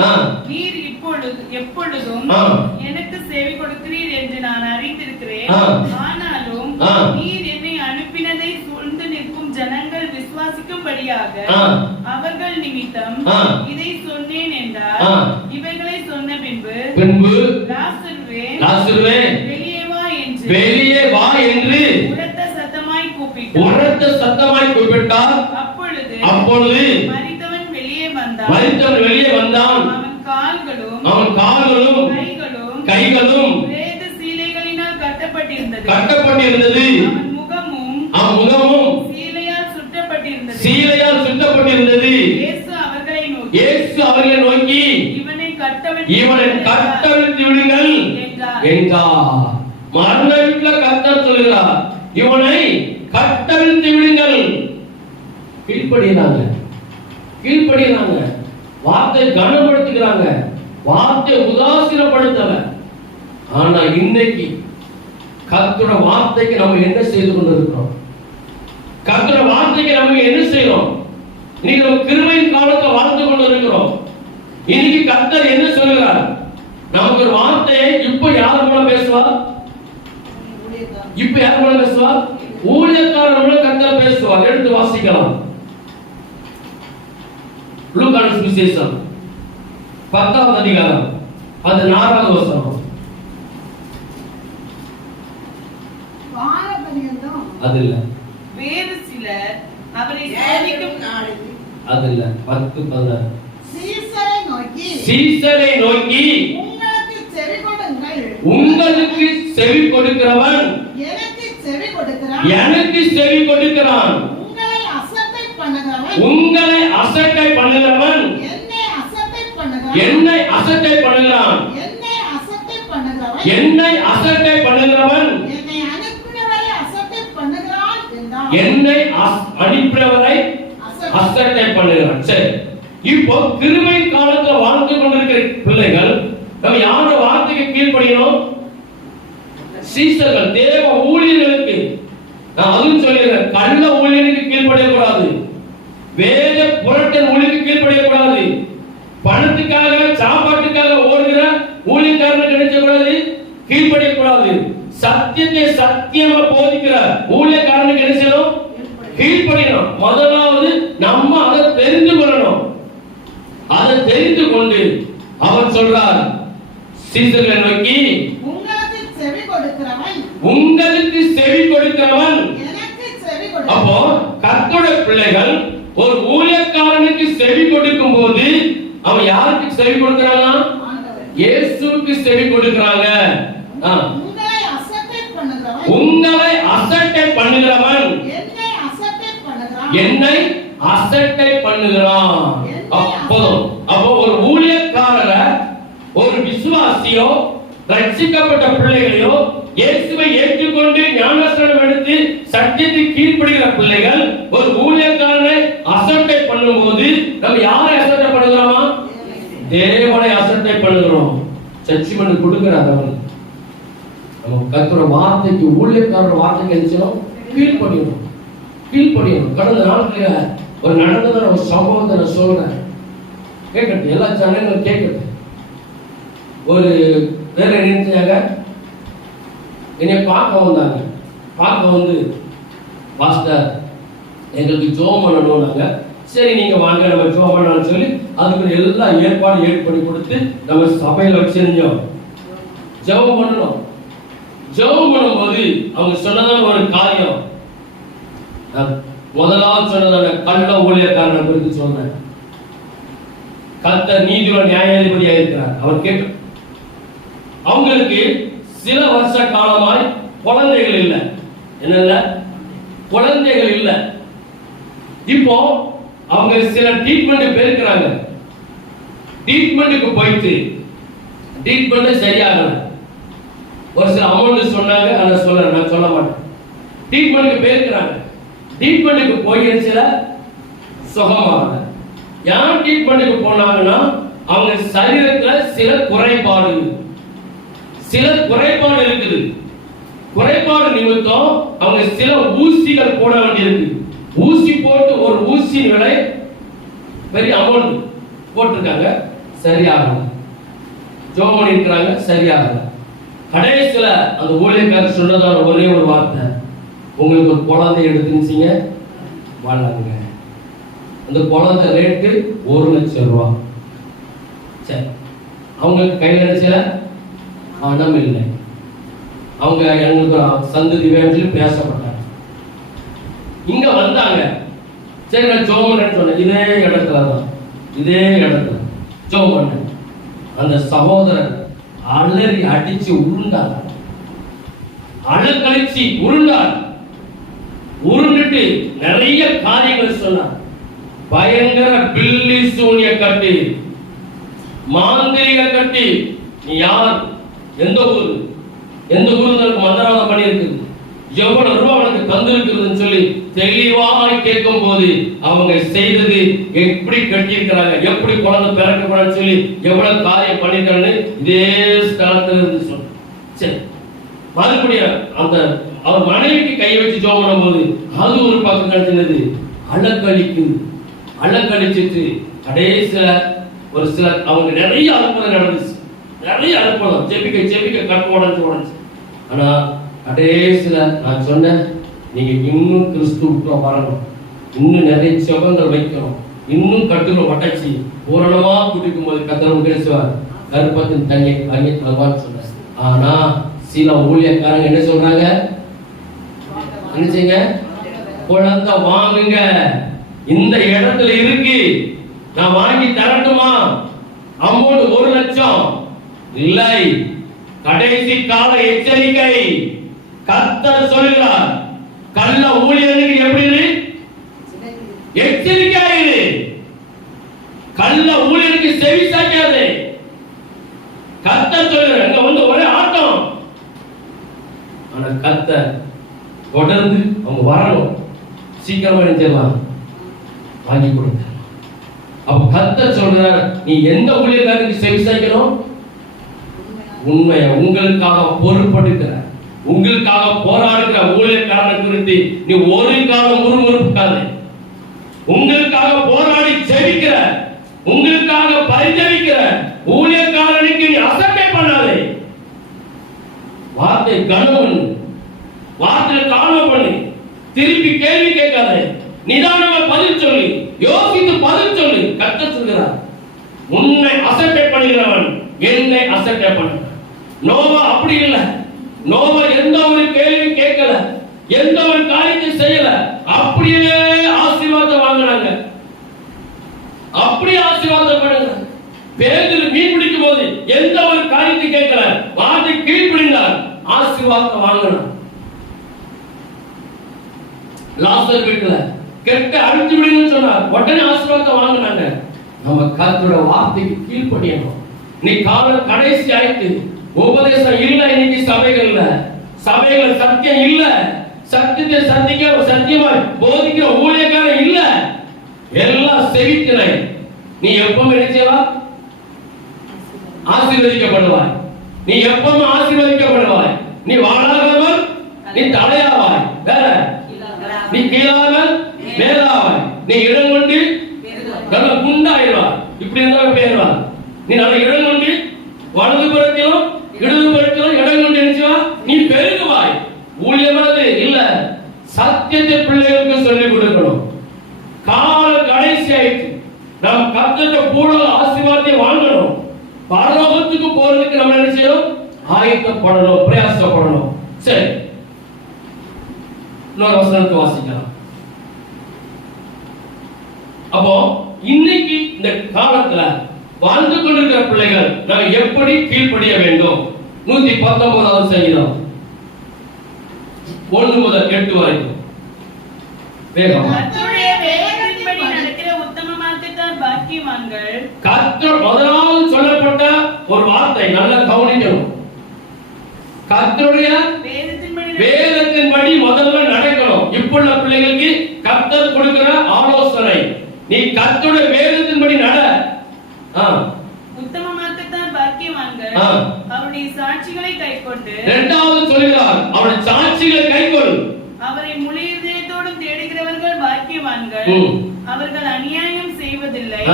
நீர் எப்பொழுதும் எனக்கு செவி கொடுக்கிறீர் என்று நான் அறிந்திருக்கிறேன். ஆனாலும் நீர் என்னை அனுப்பினதை சூழ்ந்து நிற்கும் ஜனங்கள் விசுவாசிக்கும்படியாக அவர்கள் நிமித்தம் இதை சொன்னேன் என்றார். இவைகளை சொன்ன பின்பு லாசருவே, வெளியே வா என்று உரத்த சத்தமாய் கூப்பிட்டார். அப்பொழுது மரித்தவன் வெளியே வந்தான். அவன் கால்களும் கைகளும் பிரேத சீலைகளினால் கட்டப்பட்டிருந்தது. அவன் முகமும் சீலையால் சுட்டப்பட்டிருந்தது. இயேசு அவர்களை நோக்கி, இவனை கட்டவிழ்த்து விடுங்கள் என்றார். மரண வீட்டில் கர்த்தர் சொல்கிறார், இவனை கட்டவிழ்த்து விடுங்கள். கீழ்ப்படினாங்க, வார்த்தை கனப்படுத்துகிறாங்க, வார்த்தை உதாசீனப்படுத்தல. ஆனா இன்னைக்கு கர்த்தருடைய வார்த்தைக்கு நம்ம என்ன செய்து கொண்டிருக்கிறோம்? கர்த்தருடைய வார்த்தைக்கு நம்ம என்ன செய்யறோம்? இன்னைக்கு நம்ம கிருபையின் காலத்தை வாழ்ந்து கொண்டிருக்கிறோம். இன்னைக்கு கர்த்தர் என்ன சொல்கிறார்? நமக்கு ஒரு வார்த்தையை இப்ப யார் மூலம் பேசுவா? ஊழியக்காரர் மூலம் கர்த்தர் பேசுவார். எடுத்து வாசிக்கலாம். லூக்கான சுவிசேஷம் 10வது அதிகாரம் 14வது வசனம். அது இல்ல, வேறு சிலர் அவரை சோதிக்கும் நாளில், அது இல்ல, 10:16. சீசரை நோக்கி உங்களுக்கு செவி கொடுக்கிறவன் எனக்கு செவி கொடுக்கிறான். உங்களை அசட்டை பண்ணுகிறவன் என்னை அசட்டை பண்ணுகிறான். என்னை அனுப்பினவரை அசட்டை பண்ணுகிறான். சரி, இப்போ கிருபை காலத்துல வாழ்ந்து கொண்டிருக்கிற பிள்ளைகள் நம்ம யாரோட வார்த்தைக்கு கீழ்ப்படியணும்? சீசர்கள், தேவ ஊழியர்களுக்கு. நான் அதுவும் சொல்லிடுறேன், கள்ள ஊழியனுக்கு கீழ்ப்படியக்கூடாது, வேத புரட்டன் ஊழியருக்கு கீழ்ப்படியக்கூடாது, பணத்துக்காக சாப்பாட்டுக்காக ஓடுகிற ஊழியக்காரனுக்கு கிடைக்கக்கூடாது, கீழ்ப்படியக்கூடாது. சத்தியத்தை சத்தியமா போதிக்கிற ஊழியக்காரனுக்கு என்ன செய்யணும்? கீழ்ப்படியணும். முதலாவது நம்ம அதை தெரிந்து கொள்ளணும். அதை தெரிந்து கொண்டு அவர் சொல்றார், சீசர்களை நோக்கி, உங்களுக்கு செவி கொடுக்கிறவன். அப்போ கர்த்தருடைய பிள்ளைகள் ஒரு ஊழியக்காரனுக்கு செவி கொடுக்கும் போது அவன் யாருக்கு செவி கொடுக்கிறாங்க? இயேசுவுக்கு செவி கொடுக்கிறாங்க. உங்களை அசட்டை பண்ணுகிறவன் என்னை அசட்டை பண்ணுகிறான். அப்போ ஒரு ஊழியக்காரரை, ஒரு விசுவாசியோ, ரட்சிக்கப்பட்ட பிள்ளைகளையோ இயேசுவை ஏற்றுக்கொண்டு ஞானஸ்நானம் எடுத்து சத்தியத்துக்கு கீழ்ப்படுகிற பிள்ளைகள் ஒரு ஊழியக்காரனை அசட்டை பண்ணும்போது நம்ம யாரை அசட்டை பண்ணுகிறோமா? தேவனை அசட்டை பண்ணுகிறோம். சர்ச்சிமெண்ட் கொடுக்கிறார் அவன். நம்ம கர்த்தருடைய வார்த்தைக்கு, ஊழியக்காரர் வார்த்தைக்கு எதிர்ச்சோம் கீழ்ப்படியணும். கடந்த நாட்கள ஒரு நடந்தத ஒரு சம்பவத்தை நான் சொல்றேன், கேட்கட்டும், எல்லா ஜனங்களும் கேட்கட்டும். ஒரு வேற நினைச்சாங்க, என்னை பார்க்க வந்தாங்க. பார்க்க வந்து, பாஸ்டர் எங்களுக்கு ஜோம் பண்ணணும்னாங்க. சரி நீங்க வாங்க நம்ம ஜோம் பண்ணலாம்னு சொல்லி அதுக்கு எல்லா ஏற்பாடு பண்ணி கொடுத்து நம்ம சபையில வச்சிருந்தோம். ஜெபம் பண்ணணும். ஜெபம் பண்ணும்போது அவங்க சொன்னதான ஒரு காரியம், முதலாவது சொன்னதான கள்ள ஊழியக்காரனை குறித்து சொன்னேன். கர்த்தர் நீதியுள்ள நியாயாதிபதியா இருக்கிறார். அவர் கேட்டு, அவங்களுக்கு சில வருஷ காலமாய் குழந்தைகள் இல்லை. என்னல்ல, குழந்தைகள் இல்லை. இப்போ அவங்க சில ட்ரீட்மெண்ட் பெருக்கிறாங்க. ட்ரீட்மெண்ட்டுக்கு போயிட்டு ட்ரீட்மெண்ட் சரியாகல. ஒரு சில அமௌண்ட் சொன்னாங்க, அதை நான் சொல்ல மாட்டேன். ட்ரீட்மெண்ட்டுக்கு பெருக்கிறாங்க. ட்ரீட்மெண்ட்டுக்கு போய் சில சுகமாகல. ஏன் ட்ரீட்மெண்ட்டுக்கு போனாங்கன்னா அவங்க சரீரத்துல சில குறைபாடு இருக்குது. குறைபாடு நிமித்தம் அவங்க சில ஊசிகள் போட வேண்டியிருக்கு. ஊசி போட்டு ஒரு ஊசி விலை பெரிய அமௌண்ட் போட்டிருக்காங்க, சரியாகல. ஜோம் பண்ணிருக்கிறாங்க, சரியாகல. கடைசியில அந்த ஊழியக்காரர் சொன்னதான ஒரே ஒரு வார்த்தை, உங்களுக்கு ஒரு குழந்தை எடுத்துருந்துச்சிங்க வாழாங்க. அந்த குழந்தை ரேட்டு 1 லட்சம் ரூபா. சரி, அவங்களுக்கு கையில் நினைச்சல பணம் இல்லை. அவங்க எங்களுக்கு சந்ததி வேண்டிய பேசப்பட்டாங்க. இங்க வந்தாங்க. சரி நான் ஜோம் பண்ணேன்னு சொன்னேன். இதே இடத்துல ஜோம் பண்ணேன். அந்த சகோதரர் அலறி அடிச்சு உருண்டார். அழக்கழிச்சு உருண்டார். உருண்டுட்டு நிறைய காரியங்கள் சொன்னார். பயங்கர பில்லி சூனிய கட்டி, மாந்திரிக கட்டி, நீ யார், எந்த ஊருக்கு மந்திரவாதம் பண்ணியிருக்கு, எவ்வளவு ரூபாய் அவனுக்கு தந்திருக்குதுன்னு சொல்லி தெளிவாய் கேட்கும் போது அவங்க செய்தது எப்படி கட்டியிருக்கிறாங்க, எப்படி குழந்தை பிறக்கப்படான்னு சொல்லி எவ்வளவு காரியம் பண்ணிருக்கான்னு இதே ஸ்தலத்துல இருந்து சொன்ன. சரி, மறுபடியும் அந்த அவர் மனைவிக்கு கை வச்சு ஜோம் பண்ணும் போது அது ஒரு பக்கம் கட்டினது அழகழிச்சிட்டு கடைசியில ஒரு சில அவங்க நிறைய அற்புதம் நடந்துச்சு. நிறைய அற்புதம், செபிக்க கட்டு உடஞ்சு. ஆனா கடைசியில நான் சொன்னேன், நீங்க இன்னும் கிறிஸ்துவுக்குள்ள வரணும், இன்னும் நிறைய செபங்கள் வைக்கணும், இன்னும் கட்டுகளை உடைச்சி பூரணமா குடிக்கும் போது கத்தரும் பேசுவார், கருப்பத்தின் தண்ணி அங்கே தருவான்னு சொன்னார். ஆனா சில ஊழியக்காரங்க என்ன சொல்றாங்க, என்ன செய்யுங்க, குழந்தை வாங்குங்க, இந்த இடத்துல இருக்கு, நான் வாங்கி தரட்டுமா, அமௌண்ட் 1 லட்சம் இல்லை. கடைசி கால எச்சரிக்கை கர்த்தர் சொல்கிறார், கள்ள ஊழியனுக்கு எப்படி எச்சரிக்கை, கள்ள ஊழியனுக்கு செவி சாய்க்காது. கர்த்தர் சொல்கிறார், அங்க வந்து ஒரே ஆட்டம். ஆனா கர்த்தர் தொடர்ந்து அவங்க வரணும், சீக்கிரமா நினைச்சிடலாம், வாங்கி கொடுங்க. அப்ப கர்த்தர் சொல்றார், நீ எந்த ஊழியக்காரனுக்கு செவி சாய்க்கணும், உண்மையை உங்களுக்காக பொறுப்படுகிற, உங்களுக்காக போராடுகிற ஊழியக்காரனை குறித்து நீ ஒரு காலம் முறுமுறுக்காதே. உங்களுக்காக போராடி ஜெபிக்கிற, உங்களுக்காக பரிதவிக்கிற ஊழியக்காரனுக்கு நீ அசட்டை பண்ணாதே. வார்த்தை கனம், வார்த்தை தாழ்வு பண்ணி திருப்பி கேள்வி கேட்காதே. நிதானமா பதில் சொல்லி, யோசித்து பதில் சொல்லி. கர்த்தர் சொல்கிறார், உன்னை அசட்டை பண்ணுகிறவன் என்னை அசட்டை பண்ண. நோவா அப்படி இல்லை. நோவா எந்த ஒரு கேள்வி கேட்கல, எந்த ஒரு காரியத்தை செய்யல, அப்படியே ஆசீர்வாதம் வாங்கினாங்க, அப்படியே ஆசீர்வாதம் பண்ணுங்க. பேதுரு மீன் பிடிக்கும் போது எந்த ஒரு காரியத்தை கேட்கல, வார்த்தை கீழ்ப்படிந்தார், ஆசீர்வாதம் வாங்கினார். லாசர் வீட்டுல கெட்ட அழித்து விடுன்னு சொன்னார், உடனே ஆசீர்வாதத்தை வாங்கினாங்க. நம்ம கர்த்தரோட வார்த்தைக்கு கீழ்ப்படியணும். நீ காலம் கடைசி ஆயிட்டு, உபதேசம் இல்லை இன்னைக்கு சபைகள்ல, சபைகள் சத்தியம் இல்ல, சத்தியத்தை சத்தியமா போதிக்கிற ஊழியக்காரன் இல்ல, எல்லாம் செவித்திரை. நீ எப்பவும் நினைச்சவா ஆசீர்வதிக்கப்படுவாய், நீ எப்பவும் ஆசீர்வதிக்கப்படுவாய். நீ வாழாதவன், நீ தலையாவாய். வேற நீ கீழாமல் மேலாவாய். நீ இடம் கொண்டு நல்ல குண்டாயிடுவாய். இப்படி இருந்தாலும் பேருவா. நீ நல்ல இடம் கொண்டு வலது புறத்திலும் இடது புறத்திலும் இடம் கொண்டு நினைச்சுவா, நீ பெருகுவாய். ஊழியமானது இல்ல, சத்தியத்தை பிள்ளைகளுக்கு சொல்லிக் கொடுக்கணும். கால கடைசி ஆயிடுச்சு. நாம் கர்த்தருடைய பூரண ஆசீர்வாதத்தை வாங்கணும். பரலோகத்துக்கு போறதுக்கு நம்ம என்ன செய்யணும்? ஆயத்தப்படணும், பிரயாசப்படணும். சரி, இன்னொரு வசனத்தை வாசிக்கலாம். அப்போ இன்னைக்கு இந்த காலத்துல வாழ்ந்து கொண்டிருக்கிற பிள்ளைகள் நாம் எப்படி கீழ்ப்படிய வேண்டும்? 119வது சங்கீதம் 1 முதல் 8 வரைக்கும் வேகம். கர்த்தருடைய வேதத்தின்படி நடக்கிற உத்தம மார்க்கத்தார் பாக்கியவான்கள். கர்த்தர் முதலாவது சொல்லப்பட்ட ஒரு வார்த்தை நல்ல கவனிக்கணும். கர்த்தருடைய வேதத்தின்படி முதல்ல நடக்கணும். இப்புள்ள பிள்ளைகளுக்கு கர்த்தர் கொடுக்கிற ஆலோசனை, நீ கர்த்தருடைய வேதத்தின்படி நட. உத்தம மார்க்கத்தார் பாக்கியவான்கள், அவருடைய சாட்சிகளை கைக்கொண்டு. இரண்டாவது சொல்கிறார், அவருடைய சாட்சிகளை கைக்கொள். அவரை முழு இதயத்தோடு தேடுகிறவர்கள் பாக்கியவான்கள், அவர்கள் அநியாயம் செய்வதில்லை,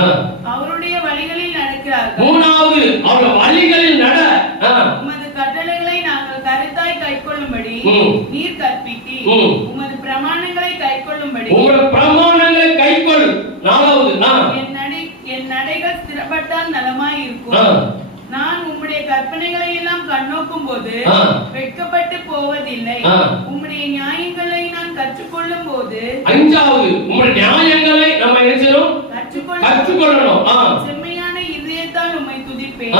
அவருடைய வழிகளில் நடக்கிறார்கள். மூணாவது, அவருடைய வழிகளில் நட. உமது கட்டளைகளை நாங்கள் கருத்தாய் கைக்கொள்ளும்படி நீர் கற்பித்தி, உமது பிரமாணங்களை கைக்கொள்ளும்படி உமது பிரமாணங்களை கைக்கொள். நாலாவது, என் நடைகள் ஸ்திரப்பட்டால் நலமாய் இருக்கும். நான் உம்முடைய கற்பனைகளை எல்லாம் கண்ணோக்கும் போது வெட்கப்பட்டு போவதில்லை. உம்முடைய நியாயங்களை நான் கற்றுக்கொள்ளும் போது. அஞ்சாவது, உம்முடைய நியாயங்களை நம்ம என்ன செய்யணும்? கற்றுக்கொள்ளணும். செம்மையான இதயத்தால் உம்மை துதிப்பேன்,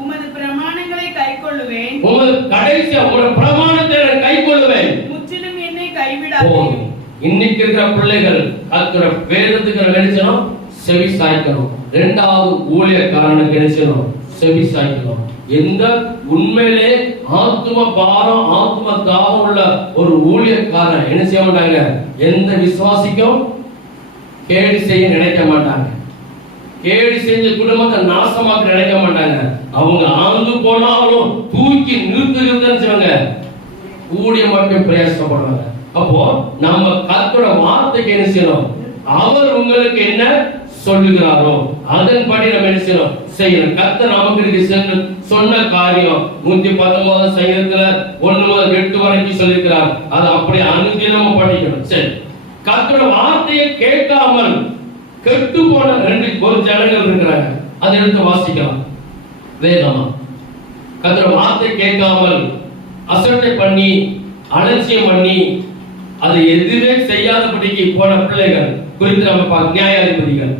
உமது பிரமாணங்களை கைக்கொள்ளுவேன். கடைசியா உம்முடைய பிரமாணத்தை கைக்கொள்ளுவேன். முற்றிலும் என்னை கைவிடாதேயும். இன்னைக்கு இருக்கிற பிள்ளைகள் கர்த்தருடைய வேதத்துக்கு நினைச்சணும், செவி சாய்க்கணும். இரண்டாவது, ஊழியக்காரனுக்கு நினைச்சணும், செவி சாய்க்கணும். எந்த உண்மையிலே ஆத்ம பாரம் ஆத்ம தாகம் உள்ள ஒரு ஊழியக்காரன் என்ன செய்ய மாட்டாங்க? எந்த விசுவாசிக்கும் கேடு செய்ய நினைக்க மாட்டாங்க. கேடு செஞ்ச குடும்பத்தை நாசமாக்க நினைக்க மாட்டாங்க. அவங்க ஆழ்ந்து போனாலும் தூக்கி நிறுத்துகிறதுன்னு சொல்லுவாங்க, ஊழிய மட்டும் பிரயாசப்படுவாங்க. அப்போ நம்ம கர்த்தரோட வார்த்தைக்கு என்ன செய்யணும்? அவர் உங்களுக்கு என்ன சொல்லுகிறாரோ அதன்படி நம்ம என்ன செய்யணும்? செய்யணும். கர்த்தர் நமக்கு சொன்ன காரியம் 119 சங்கீதத்துல 1 முதல் 8 வரைக்கும் சொல்லியிருக்கிறார். அதை அப்படி அனுதினமும் படிக்கணும். சரி, கர்த்தரோட வார்த்தையை கேட்காமல் கெட்டு போன ஒரு ஜனங்கள் இருக்கிறாங்க. அதை எடுத்து வாசிக்கலாம். வேதமா கர்த்தரோட வார்த்தை கேட்காமல் அசட்டை பண்ணி அலட்சியம் பண்ணி அதை எதுவே செய்யாதபடிக்கு போன பிள்ளைகள் குறித்து நம்ம பார்க்க. நியாயாதிபதிகள்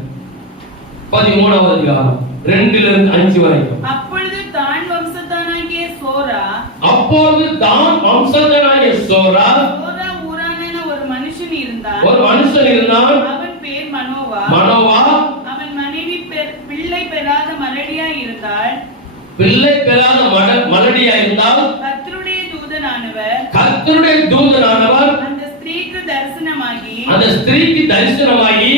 13வது அதிகாரம் 2 லிருந்து 5 வரைக்கும். அப்பொழுது தான் வம்சத்தானாகிய சோரா ஊரான ஒரு மனுஷன் இருந்தான். அவன் பேர் மனோவா. அவன் மனைவி பிள்ளை பெறாத மலடியாய் இருந்தாள். கர்த்தருடைய தூதனானவர் அந்த ஸ்திரீக்கு தரிசனமாகி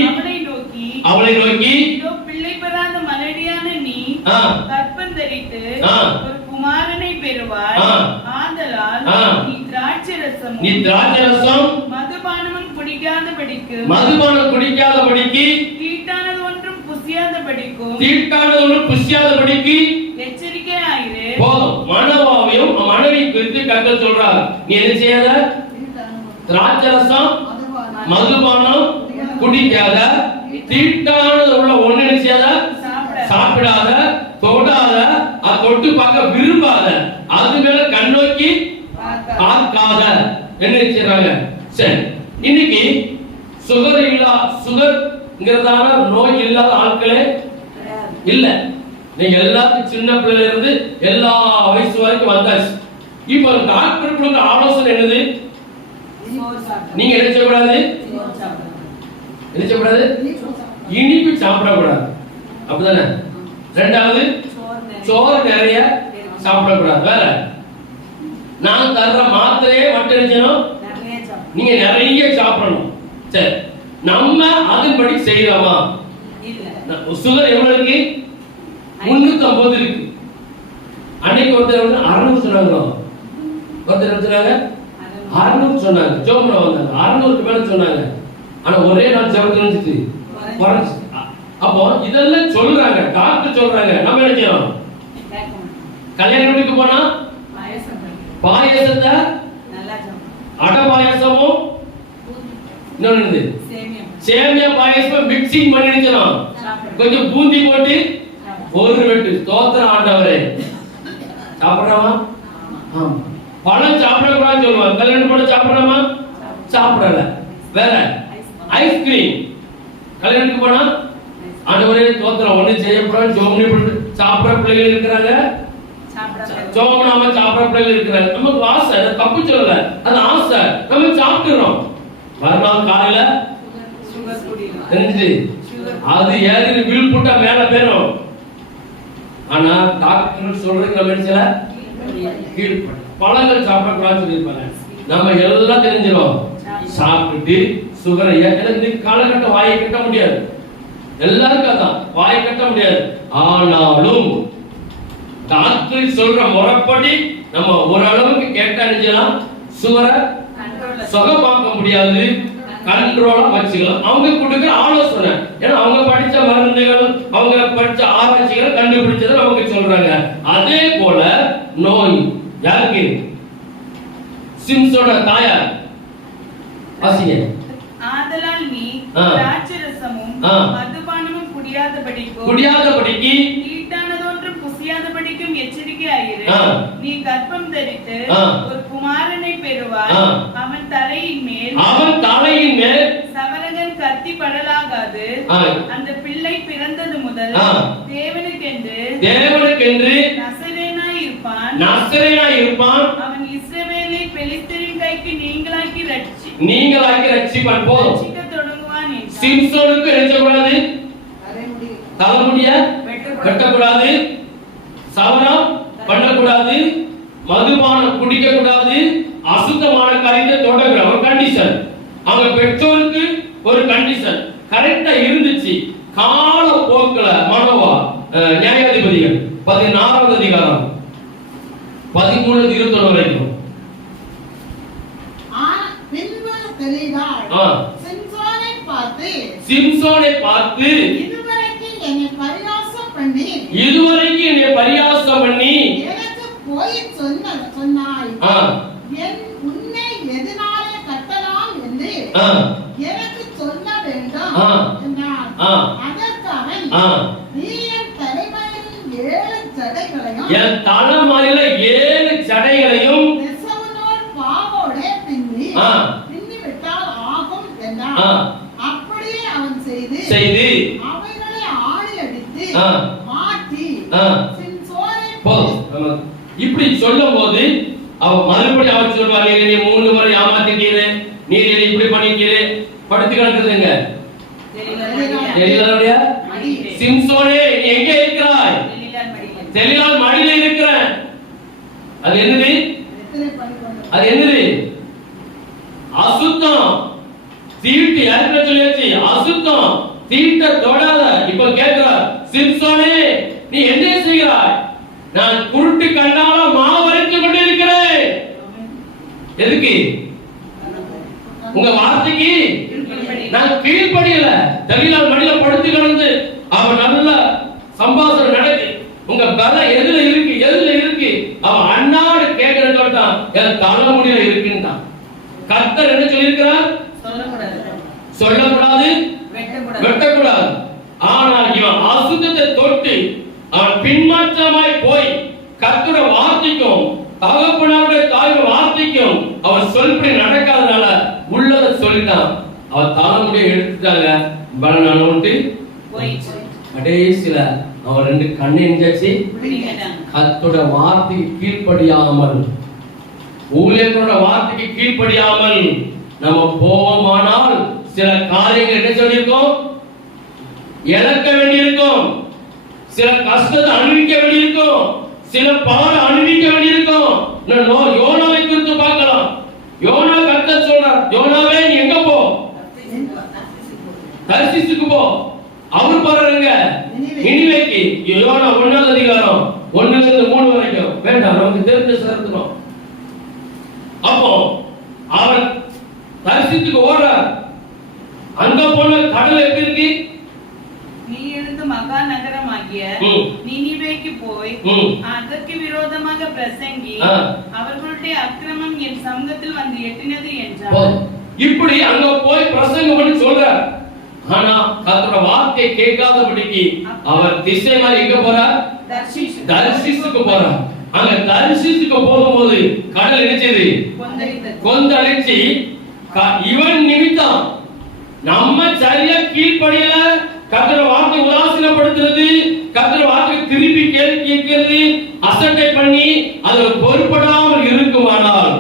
அவளை நோக்கி இதோ பிள்ளை பெறாத மலடியான நீ கர்ப்பம் தரித்து ஒரு குமாரனை பெறுவாய். ஆதலால் நீ திராட்சரசம் மதுபானமும் குடிக்காதபடிக்கு தீட்டானது ஒன்றும் புசியாதபடிக்கு எச்சரிக்கையாயிரு. போதும். மனோவாவையும் மனைவி குறித்து கர்த்தர் சொல்றார், நீ என்ன செய்யாத? திராட்சரசம் மதுபானம் குடிக்காத, தீட்டானது உள்ள ஒண்ணு என்ன செய்யாத? சாப்பிடாத, தொடாத, தொட்டு பார்க்க விரும்பாத, அது மேல கண்ணோக்கி பார்க்காத என்ன செய்றாங்க? சரி, இன்னைக்கு சுகர்ங்கிறதான நோய் இல்லாத ஆட்களே இல்ல. நீங்க எல்லாத்துக்கும் சின்ன பிள்ளைல இருந்து எல்லா வயசு வரைக்கும் வந்தாச்சு. இப்ப டாக்டர் கொடுக்குற ஆலோசனை என்னது? நீங்க என்ன செய்யக்கூடாது? இனிப்பு சாப்பிடக்கூடாது, அப்படிதானே? ரெண்டாவது, சோறு நிறைய சாப்பிடக்கூடாது. வேற நான் தர்ற மாத்திரையே மட்டும் நினைச்சணும் நீங்க நிறைய சாப்பிடணும். சரி, நம்ம அதன்படி செய்யறோமா? சுகர் எவ்வளவு இருக்கு? 350 இருக்கு. அன்னைக்கு ஒருத்தர் வந்து 600 சொன்னாங்க. ஒருத்தர் என்ன சொன்னாங்க? 600 சொன்னாங்க. ஜோம்ல வந்தாங்க 600க்கு மேல சொன்னாங்க. ஆனா ஒரே நாள் ஜபத்துல இருந்துச்சு குறைஞ்சு. அப்போ இதெல்லாம் சொல்றாங்க, டாக்டர் சொல்றாங்க. நம்ம என்ன செய்யணும்? கல்யாண வீட்டுக்கு போனா பாயசத்தை அடை பாயசமும் இன்னொன்னு சேமியா பாயசம் மிக்சிங் பண்ணி நினைச்சோம். கொஞ்சம் பூந்தி போட்டு ஒரு வெட்டு ஸ்தோத்திரம் ஆண்டவரே. சாப்பிடலாமா? பழம் சாப்பிடக்கூடாதுன்னு சொல்லுவாங்க. கல்யாணம் பண்ண சாப்பிடலாமா? சாப்பிடல. வேற ஐஸ்கிரீம் கல்யாணத்துக்கு போனா ஆண்டவரே ஸ்தோத்திரம் ஒண்ணு செய்யக்கூடாது ஜோமனி போட்டு சாப்பிட பிள்ளைகள் இருக்கிறாங்க. சோமனாம சாப்பிட பிள்ளைகள் இருக்கிறாங்க. நமக்கு ஆசை, தப்பு சொல்லல, அது ஆசை. நம்ம சாப்பிடுறோம். மறுநாள் காலையில அது ஏறி வில் போட்டா மேல போயிடும். ஆனா டாக்டர் சொல்றது நம்ம என்ன கீழ்ப்படி பழங்கள் சாப்பிடக்கூடாதுன்னு சொல்லியிருப்பாங்க. நம்ம எல்லாம் தெரிஞ்சிடும். சாப்பிட்டு சுகரை எனக்கு காலகட்டம் வாயை கட்ட முடியாது, எல்லாருக்கும் அதான் வாயை கட்ட முடியாது. ஆனாலும் டாக்டர் சொல்ற முறைப்படி நம்ம ஓரளவுக்கு கேட்டா சுகரை சுகமாக்க முடியாது, கண்ட்ரோலா வச்சுக்கலாம். அவங்க கொடுக்குற ஆலோசனை, ஏன்னா அவங்க படிச்ச மருந்துகள், அவங்க படிச்ச ஆராய்ச்சிகள் கண்டுபிடிச்சதை நமக்கு சொல்றாங்க. அதே போல நோய் யாருக்கு? சிம்சோட தாயார் வாசிங்க. ஆதலால் நீ திராட்சரசமும் மதுபானமும் குடியாதபடிக்கு தீட்டானதொன்றும் புசியாதபடிக்கும் எச்சரிக்கையாயிரு. நீ கர்ப்பம் தரித்து ஒரு குமாரனை பெறுவாய். அவன் தலையின் மேல் சவரகன் கத்தி படலாகாது. அந்த பிள்ளை பிறந்தது முதல் தேவனுக்கென்று நசரேனாய் இருப்பான். அவன் இஸ்ரவேலை பெலிஸ்தரின் கைக்கு நீங்களாக்கி ரட்சிப்பான். போதும். சிம்சோனுக்கு நினைச்சக்கூடாது, தலைமுடிய வெட்டக்கூடாது, சவரம் பண்ணக்கூடாது, மதுபானம் குடிக்க கூடாது, அசுத்தமான காரியத்தை தொடக்கூடாது. ஒரு கண்டிஷன். அவங்க பெற்றோருக்கு ஒரு கண்டிஷன் கரெக்டா இருந்துச்சு. கால போக்குல மனோவா நியாயாதிபதிகள் 16வது அதிகாரம் 13-21 வரைக்கும் சிம்சோனை பார்த்து இதுவரைக்கும் என்னை பரியாசம் பண்ணி எனக்கு போய் சொன்னாய். உன்னை எதனாலே கட்டலாம் என்று எனக்கு சொல்ல வேண்டும் என்றான். அதற்கு அவன் நீ என் தலைமையில் 7 ஜடைகளையும் நெசவனோடு பாவோடே பின்னி விட்டால் ஆகும் என்றான். அப்படியே அவன் செய்து அவைகளை ஆணி அடித்து மாட்டி சிம்சோனை இப்படி சொல்லும் போது அவ மறுபடியும் அவர் சொல்வாங்க, நீ 3 முறை ஏமாத்திட்டீரு, நீ இப்படி பண்ணிட்டீரு, படுத்து கிடக்குதுங்க. தெரியல. சிம்சோனே நீ எங்க இருக்கிறாய்? தெளிவால் மடியில இருக்கிறேன். அது என்னது? அசுத்தம். தீட்டு யாருன்னு சொல்லியாச்சு, அசுத்தம். தீட்ட தொடாத. இப்ப கேட்கிறார், சிம்சோனே நீ என்ன செய்கிறாய்? நான் குருட்டு கண்ணால மாவரைத்துக் கொண்டிருக்கிறேன். எதுக்கு? உங்க வார்த்தைக்கு நான் கீழ்ப்படியல. தெளிவால் மடியில படுத்து கிடந்து அவன் நல்ல சம்பாஷணை நடக்கு. உங்க பலம் எதுல இருக்கு? அவன் அண்ணாடு கேட்கிறான், என் தலைமுடியில இருக்குன்றான். கர்த்தர் என்ன சொல்லியிருக்கிறார்? சொல்லக்கூடாது, வெட்டக்கூடாது. ஆனா இவன் அசுத்தத்தை தொட்டு அவன் பின்மாற்றமாய் போய் கர்த்தருடைய வார்த்தைக்கும் தகப்பனாருடைய தாயுடைய வார்த்தைக்கும் அவன் சொல்படி நடக்காதனால உள்ளத சொல்லிட்டான். அவன் தலைமுடியை எடுத்துட்டாங்க. பலனானோட்டு கடைசியில அவன் 2 கண்ணை எஞ்சாச்சு. கர்த்தருடைய வார்த்தைக்கு கீழ்ப்படியாமல், ஊழியர்களோட வார்த்தைக்கு கீழ்ப்படியாமல் நம்ம போவோமானால் சில காரியங்கள் என்ன சொல்லியிருக்கோம், இழக்க வேண்டியிருக்கும். சில கஷ்டத்தை அனுபவிக்க வேண்டியிருக்கும். சில பாட அனுபவிக்க வேண்டியிருக்கும். யோனாவை குறித்து பார்க்கலாம். யோனா கர்த்தர் சொல்றார், யோனாவே நீ எங்க போ? தர்சீசுக்கு போ. அவர் பாருங்க நினிவேக்கு. யோனா 1ஆம் அதிகாரம் 1-3 வரைக்கும் வேண்டாம், நமக்கு தெரிஞ்ச சரித்திரம். அப்போ அவர் தர்சீசுக்கு ஓடுறார். அங்க போன கடல் எப்படி இருக்கு? நீ எழுந்து மகா நகரமாகிய நினிவேக்கு போய் அதற்கு விரோதமாக பிரசங்கி, அவர்களுடைய அக்கிரமம் என் சமூகத்தில் வந்து எட்டினது என்றார். இப்படி அங்க போய் பிரசங்கம் பண்ணி சொல்றார். ஆனா கர்த்தரோட வார்த்தை கேட்காதபடிக்கு அவர் திசை மாதிரி எங்க போறார்? தர்சீசுக்கு போறார். அங்க தர்சீசுக்கு போகும்போது கடல் நினைச்சது கொந்தளிச்சு, இவன் நிமித்தம் நம்ம சரியா கீழ்ப்படியல, கர்த்தரோட வார்த்தை உதாசீனப்படுத்துறது, கர்த்தரோட வார்த்தை திருப்பி கேள்வி கேட்கிறது, அசட்டை பண்ணி அது பொறுப்படாமல் இருக்குமானால்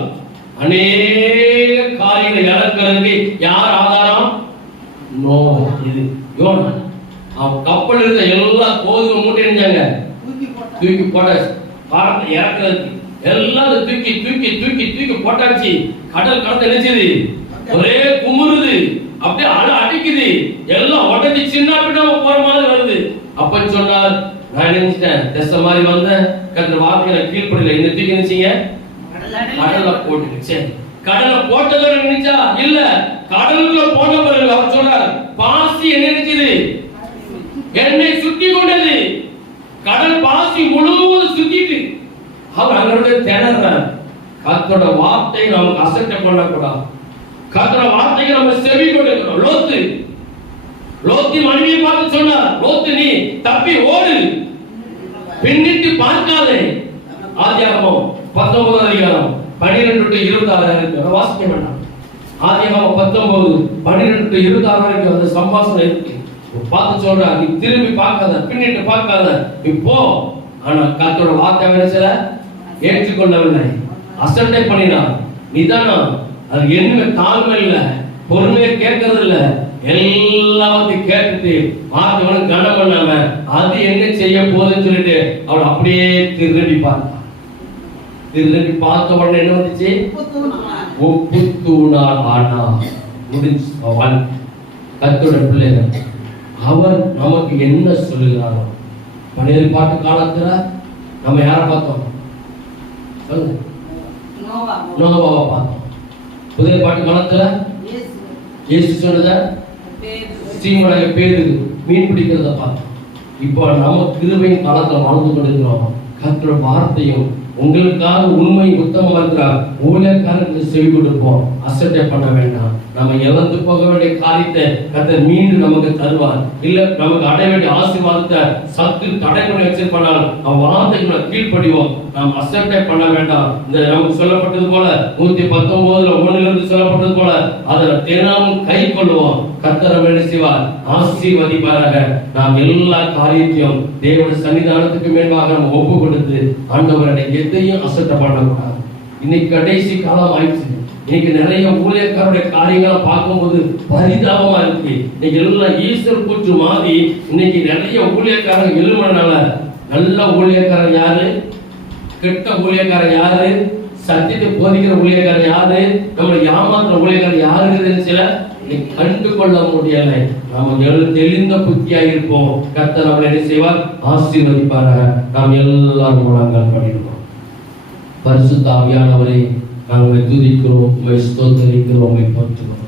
அநேக காரியங்களை இழக்கிறது. யார் ஆதாரம்? இது யோனா. அவன் கப்பல் இருந்த எல்லா கோதுமை மூட்டை இருந்தாங்க தூக்கி போட்ட பாரத்தை இறக்குறதுக்கு எல்லாம் தூக்கி தூக்கி தூக்கி தூக்கி போட்டாச்சு. கடல் கடந்து நினைச்சது ஒரே குமுறுது, அப்படியே அலை அடிக்குது, எல்லாம் உடஞ்சி சின்ன பின்னமா போற மாதிரி வருது. அப்ப சொன்னார், நான் நினைச்சிட்டேன் திசை மாதிரி வந்தேன், கர்த்தர் வார்த்தைகளை கீழ்ப்படியல, இந்த தூக்கி நினைச்சீங்க கடல்ல போட்டுச்சு. கடலை போட்டதோட நினைச்சா இல்ல, கடலுக்குள்ள போன பிறகு அவர் சொல்றார், பாசி என்ன நினைச்சது? என்னை சுத்தி கொண்டது. கடல் பாசி முழுவதும் சுத்திட்டு அவர் அங்கிருந்து திணறார். கர்த்தரோட வார்த்தை நமக்கு அசட்டை பண்ணக்கூடாது. கர்த்தரோட வார்த்தைக்கு நம்ம செவி கொடுக்கணும். லோத்து மனைவியை பார்த்து சொன்னார், லோத்து நீ தப்பி ஓடு, பின்னிட்டு பார்க்காதே. ஆதியாகமம் 19 அதிகாரம் 12-26 வாசிக்க வேண்டாம். ஆதியாகமம் 19:12-26 வரைக்கும் அந்த சம்பாஷணை இருக்கு. பார்த்து சொல்ற, நீ திரும்பி பார்க்காத, பின்னிட்டு பார்க்காத, நீ போ. ஆனா கர்த்தரோட வார்த்தை வேற ஏற்றுக்கொள்ளவில்லை, அசட்டை பண்ணினார். நிதானம், அது என்ன தாழ்மை இல்ல, பொறுமையை கேட்கறது இல்ல, எல்லாத்தையும் கேட்டுட்டு வார்த்தைகளும் கனம் பண்ணாம அது என்ன செய்ய போகுதுன்னு சொல்லிட்டு அவள் அப்படியே திரும்பி பார்த்தான். திரும்பி பார்த்த உடனே என்ன வந்துச்சு? ஒப்பு தூணார் ஆனா முடிஞ்சு. கர்த்தருடைய பிள்ளைகள், அவர் நமக்கு என்ன சொல்லுகிறாரோ. பழைய பாட்டு காலத்துல நம்ம யாரை பார்த்தோம்? சொல்லுங்க. நோவாவை பார்த்தோம். புதிய பாட்டு காலத்துல இயேசு சொன்னத ஸ்ரீமலைய பேரு மீன் பிடிக்கிறத பார்த்தோம். இப்போ நம்ம கிருபையின் காலத்துல வாழ்ந்து கொண்டிருக்கிறோம். கர்த்தருடைய வார்த்தையும் உங்களுக்காக உண்மை உத்தமமா இருக்கிறார். ஊழியக்காரர்களுக்கு செவி கொடுப்போம், அசட்டை பண்ண வேண்டாம். நம்ம இழந்து போக வேண்டிய காரியத்தை கர்த்தர் மீண்டும் நமக்கு தருவார். இல்ல நமக்கு அடைய வேண்டிய ஆசீர்வாதத்தை சத்து தடைமுறை வச்சிருப்பானால் அவன் வார்த்தைக்கு கீழ்ப்படிவோம். நாம் அசட்டை பண்ண வேண்டாம். இந்த நமக்கு சொல்லப்பட்டது போல 119:1 சொல்லப்பட்டது போல அதை தினமும் கை கொள்வோம். கர்த்தர் என்ன செய்வார்? ஆசீர்வதிப்பாராக. நாம் எல்லா காரியத்தையும் தேவனுடைய சன்னிதானத்துக்கு மேலாக நம்ம ஒப்பு கொடுத்து ஆண்டவரை எதையும் அசட்டை பண்ணக்கூடாது. இன்னைக்கு கடைசி காலம் ஆயிடுச்சு. இன்னைக்கு நிறைய ஊழியக்காரருடைய காரியங்களை பார்க்கும்போது பரிதாபமா இருக்கு. இன்னைக்கு எல்லாம் ஈஸ்வர் கூற்று மாறி இன்னைக்கு நிறைய ஊழியக்காரங்க எழுமனால நல்ல ஊழியக்காரன் யாரு, கெட்ட ஊழியக்காரன் யாரு, சத்தியத்தை போதிக்கிற ஊழியக்காரன் யாரு, நம்மளை ஏமாத்துற ஊழியக்காரன் யாருன்னு சில கண்டு கொள்ள முடியலை. நாம தெளிந்த புத்தியா இருப்போம். கர்த்தர் நம்மளை என்ன செய்வார்? ஆசீர்வதிப்பாராக. நாம் எல்லாரும் முழங்கால் பண்ணிடுவோம். பரிசுத்த ஆவியானவரே, நாங்கள் துதிக்கிறோம், உம்மை ஸ்தோத்திரிக்கிறோம், உம்மை போற்றுகிறோம்.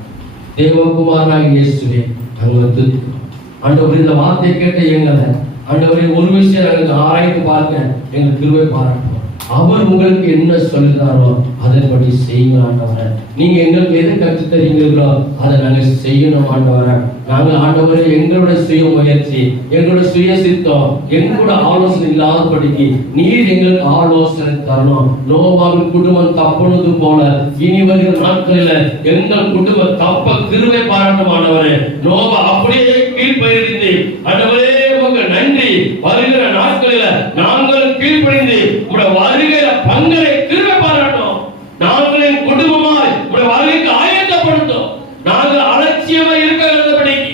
தேவகுமாரனாகிய இயேசுவே, நாங்கள் துதிக்கிறோம். ஆண்டவரே, இந்த வார்த்தை கேட்ட எங்களை ஆண்டவரே ஒரு விஷயம் நாங்கள் ஆராய்ந்து பார்க்க எங்கள் கிருபை பாராட்டுவோம். அவர் உங்களுக்கு என்ன சொல்கிறாரோ அதன்படி செய்யுங்க ஆண்டவரே. நீங்க எங்களுக்கு எதை கற்று தரீங்களோ அதை நாங்கள் செய்யணும் ஆண்டவரே. நாங்கள் ஆண்டவரே எங்களுடைய சுய முயற்சி, எங்களுடைய சுய சித்தம், எங்களோட ஆலோசனை இல்லாதபடிக்கு நீர் எங்களுக்கு ஆலோசனை தரணும். நோவாவின் குடும்பம் தப்புனது போல இனி வருகிற நாட்களில் எங்கள் குடும்பம் தப்ப கிருபை பாராட்டும் ஆண்டவரே. நோவா அப்படியே கீழ்ப்படிந்து ஆண்டவரே உங்க நன்றி. வருகிற நாட்களில் நாங்கள் கீழ்ப்படிந்து உங்களுடைய வருகிற பங்களை கிருபை பாராட்டும். நாங்கள் என் குடும்பமாய் உங்களுடைய வருகைக்கு ஆயத்தப்படுத்தும். நாங்கள் அலட்சியமா இருக்கிறபடிக்கு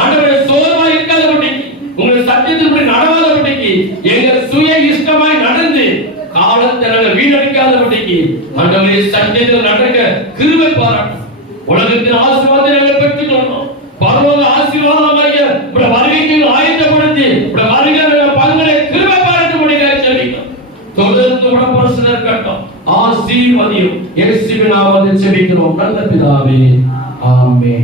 ஆண்டவரே சோர்வாய் இருக்காதபடிக்கு உங்களுடைய சத்தியத்தின்படி நடவாதபடிக்கு எங்கள் சுய இஷ்டமாய் நடந்து ஆண்டவரே சத்தியத்தில் நடக்க கிருபை பாராட்டும். உலகத்தின் ஆசீர்வாதத்தை நாங்கள் பெற்றுக்கொள்ளணும். பரலோக ஆசீர்வாதமாகிய உடைய வருகைக்கு ஆயத்தப்படுத்தி உடைய வருகையான பலன்களை கிருபை பாராட்டும்படியாக ஜெபிக்கிறோம். தொடர்ந்து உடம்பரசு இருக்கட்டும். ஆசீர்வதியும். இயேசுவின் நாமத்தில் ஜெபிக்கிறோம் நல்ல பிதாவே. ஆமென்.